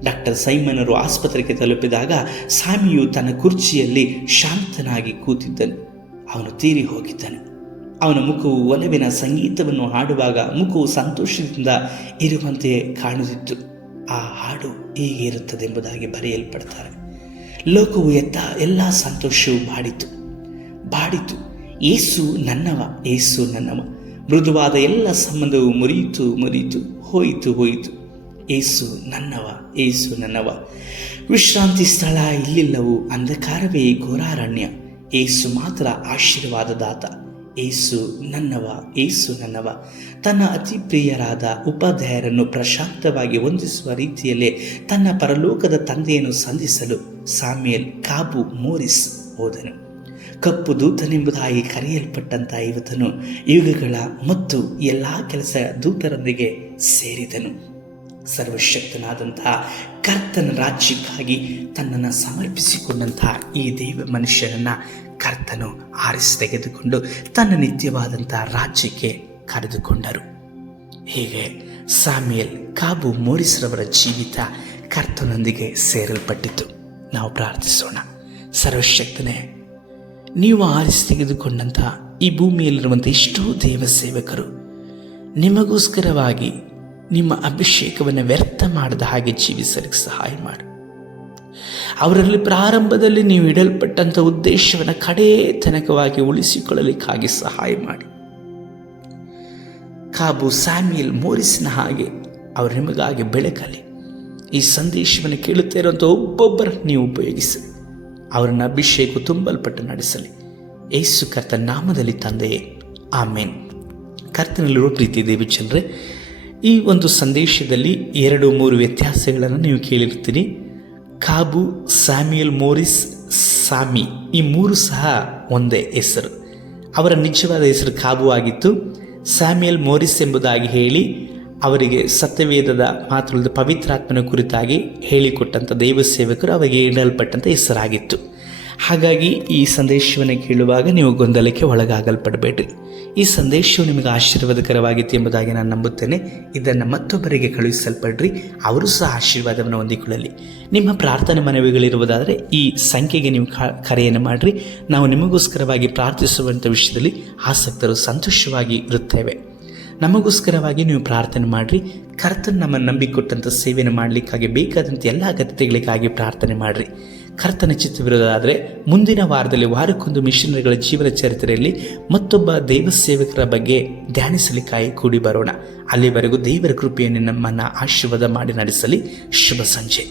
ಡಾಕ್ಟರ್ ಸೈಮನರು ಆಸ್ಪತ್ರೆಗೆ ತಲುಪಿದಾಗ ಸ್ವಾಮಿಯು ತನ್ನ ಕುರ್ಚಿಯಲ್ಲಿ ಶಾಂತನಾಗಿ ಕೂತಿದ್ದನು. ಅವನು ತೀರಿ ಹೋಗಿದ್ದನು. ಅವನ ಮುಖವು ಒಲವಿನ ಸಂಗೀತವನ್ನು ಹಾಡುವಾಗ ಮುಖವು ಸಂತೋಷದಿಂದ ಇರುವಂತೆ ಕಾಣುತ್ತಿತ್ತು. ಆ ಹಾಡು ಹೀಗೆ ಇರುತ್ತದೆಂಬುದಾಗಿ ಬರೆಯಲ್ಪಡ್ತಾರೆ. ಲೋಕವು ಎಲ್ಲ ಸಂತೋಷವೂ ಬಾಡಿತು. ಏಸು ನನ್ನವ, ಏಸು ನನ್ನವ. ಮೃದುವಾದ ಎಲ್ಲ ಸಂಬಂಧವು ಮುರಿಯಿತು, ಹೋಯಿತು. ಏಸು ನನ್ನವ, ಏಸು ನನ್ನವ. ವಿಶ್ರಾಂತಿ ಸ್ಥಳ ಇಲ್ಲಿಲ್ಲವು, ಅಂಧಕಾರವೇ ಘೋರಾರಣ್ಯ. ಏಸು ಮಾತ್ರ ಆಶೀರ್ವಾದದಾತ. ಏಸು ನನ್ನವ, ಏಸು ನನ್ನವ. ತನ್ನ ಅತಿ ಪ್ರಿಯರಾದ ಉಪಾಧ್ಯಾಯರನ್ನು ಪ್ರಶಾಂತವಾಗಿ ವಂದಿಸುವ ರೀತಿಯಲ್ಲೇ ತನ್ನ ಪರಲೋಕದ ತಂದೆಯನ್ನು ಸಂಧಿಸಲು ಸಾಮ್ಯೇಲ್ ಕಾಬು ಮೋರಿಸ್ ಹೋದನು. ಕಪ್ಪು ದೂತನೆಂಬುದಾಗಿ ಕರೆಯಲ್ಪಟ್ಟಂಥ ಇವತನು ಯುಗಗಳ ಮತ್ತು ಎಲ್ಲ ಕೆಲಸ ದೂತರೊಂದಿಗೆ ಸೇರಿದನು. ಸರ್ವಶಕ್ತನಾದಂತಹ ಕರ್ತನ ರಾಜ್ಯಕ್ಕಾಗಿ ತನ್ನನ್ನು ಸಮರ್ಪಿಸಿಕೊಂಡಂತಹ ಈ ದೇವ ಮನುಷ್ಯನನ್ನು ಕರ್ತನು ಆರಿಸಿ ತೆಗೆದುಕೊಂಡು ತನ್ನ ನಿತ್ಯವಾದಂತಹ ರಾಜ್ಯಕ್ಕೆ ಕರೆದುಕೊಂಡರು. ಹೀಗೆ ಸಾಮ್ಯೇಲ್ ಕಾಬು ಮೋರಿಸ್ರವರ ಜೀವಿತ ಕರ್ತನೊಂದಿಗೆ ಸೇರಲ್ಪಟ್ಟಿತು. ನಾವು ಪ್ರಾರ್ಥಿಸೋಣ. ಸರ್ವಶಕ್ತನೇ, ನೀವು ಆರಿಸಿ ತೆಗೆದುಕೊಂಡಂಥ ಈ ಭೂಮಿಯಲ್ಲಿರುವಂಥ ಎಷ್ಟೋ ದೇವ ಸೇವಕರು ನಿಮಗೋಸ್ಕರವಾಗಿ ನಿಮ್ಮ ಅಭಿಷೇಕವನ್ನು ವ್ಯರ್ಥ ಮಾಡದ ಹಾಗೆ ಜೀವಿಸಲಿಕ್ಕೆ ಸಹಾಯ ಮಾಡಿ. ಅವರಲ್ಲಿ ಪ್ರಾರಂಭದಲ್ಲಿ ನೀವು ಇಡಲ್ಪಟ್ಟಂಥ ಉದ್ದೇಶವನ್ನು ಕಡೇ ತನಕವಾಗಿ ಉಳಿಸಿಕೊಳ್ಳಲಿಕ್ಕಾಗಿ ಸಹಾಯ ಮಾಡಿ. ಕಾಬು ಸ್ಯಾಮ್ಯಲ್ ಮೋರಿಸ್ನ ಹಾಗೆ ಅವರು ನಿಮಗಾಗಿ ಬೆಳಕಲಿ. ಈ ಸಂದೇಶವನ್ನು ಕೇಳುತ್ತಾ ಇರುವಂಥ ಒಬ್ಬೊಬ್ಬರನ್ನು ನೀವು ಉಪಯೋಗಿಸಿ ಅವರನ್ನು ಅಭಿಷೇಕ ತುಂಬಲ್ಪಟ್ಟು ನಡೆಸಲಿ. ಯೇಸು ಕರ್ತನ ನಾಮದಲ್ಲಿ ತಂದೆಯೇ, ಆಮೇನ್. ಕರ್ತನಲ್ಲಿರುವ ಪ್ರೀತಿ ದೇವಜನರೇ, ಈ ಒಂದು ಸಂದೇಶದಲ್ಲಿ 2-3 ವ್ಯತ್ಯಾಸಗಳನ್ನು ನೀವು ಕೇಳಿರ್ತೀರಿ. ಕಾಬು, ಸ್ಯಾಮ್ಯಲ್ ಮೋರಿಸ್, ಸಾಮಿ, ಈ 3 ಸಹ ಒಂದೇ ಹೆಸರು. ಅವರ ನಿಜವಾದ ಹೆಸರು ಕಾಬು ಆಗಿತ್ತು. ಸ್ಯಾಮ್ಯಲ್ ಮೋರಿಸ್ ಎಂಬುದಾಗಿ ಹೇಳಿ ಅವರಿಗೆ ಸತ್ಯವೇದದ ಮಾತ್ರಲ್ಲದೆ ಪವಿತ್ರಾತ್ಮನ ಕುರಿತಾಗಿ ಹೇಳಿಕೊಟ್ಟಂಥ ದೈವ ಸೇವಕರು ಅವರಿಗೆ ಇಡಲ್ಪಟ್ಟಂಥ ಹೆಸರಾಗಿತ್ತು. ಹಾಗಾಗಿ ಈ ಸಂದೇಶವನ್ನು ಕೇಳುವಾಗ ನೀವು ಗೊಂದಲಕ್ಕೆ ಒಳಗಾಗಲ್ಪಡಬೇಡಿ. ಈ ಸಂದೇಶವು ನಿಮಗೆ ಆಶೀರ್ವಾದಕರವಾಗಿತ್ತು ಎಂಬುದಾಗಿ ನಾನು ನಂಬುತ್ತೇನೆ. ಇದನ್ನು ಮತ್ತೊಬ್ಬರಿಗೆ ಕಳುಹಿಸಲ್ಪಡ್ರಿ, ಅವರು ಸಹ ಆಶೀರ್ವಾದವನ್ನು ಹೊಂದಿಕೊಳ್ಳಲಿ. ನಿಮ್ಮ ಪ್ರಾರ್ಥನೆ ಮನವಿಗಳಿರುವುದಾದರೆ ಈ ಸಂಖ್ಯೆಗೆ ನೀವು ಕರೆಯನ್ನು ಮಾಡಿರಿ. ನಾವು ನಿಮಗೋಸ್ಕರವಾಗಿ ಪ್ರಾರ್ಥಿಸುವಂಥ ವಿಷಯದಲ್ಲಿ ಆಸಕ್ತರು ಸಂತೋಷವಾಗಿ ಇರುತ್ತೇವೆ. ನಮಗೋಸ್ಕರವಾಗಿ ನೀವು ಪ್ರಾರ್ಥನೆ ಮಾಡಿರಿ. ಕರ್ತನ ನಮ್ಮನ್ನು ನಂಬಿಕೊಟ್ಟಂಥ ಸೇವೆಯನ್ನು ಮಾಡಲಿಕ್ಕಾಗಿ ಬೇಕಾದಂಥ ಎಲ್ಲ ಅಗತ್ಯತೆಗಳಿಗಾಗಿ ಪ್ರಾರ್ಥನೆ ಮಾಡಿರಿ. ಕರ್ತನ ಚಿತ್ತವಿರೋದಾದರೆ ಮುಂದಿನ ವಾರದಲ್ಲಿ ವಾರಕ್ಕೊಂದು ಮಿಷನರಿಗಳ ಜೀವನ ಚರಿತ್ರೆಯಲ್ಲಿ ಮತ್ತೊಬ್ಬ ದೈವ ಸೇವಕರ ಬಗ್ಗೆ ಧ್ಯಾನಿಸಲಿಕ್ಕಾಗಿ ಕೂಡಿ ಬರೋಣ. ಅಲ್ಲಿವರೆಗೂ ದೇವರ ಕೃಪೆಯನ್ನು ನಮ್ಮನ್ನು ಆಶೀರ್ವಾದ ಮಾಡಿ ನಡೆಸಲಿ. ಶುಭ ಸಂಜೆ.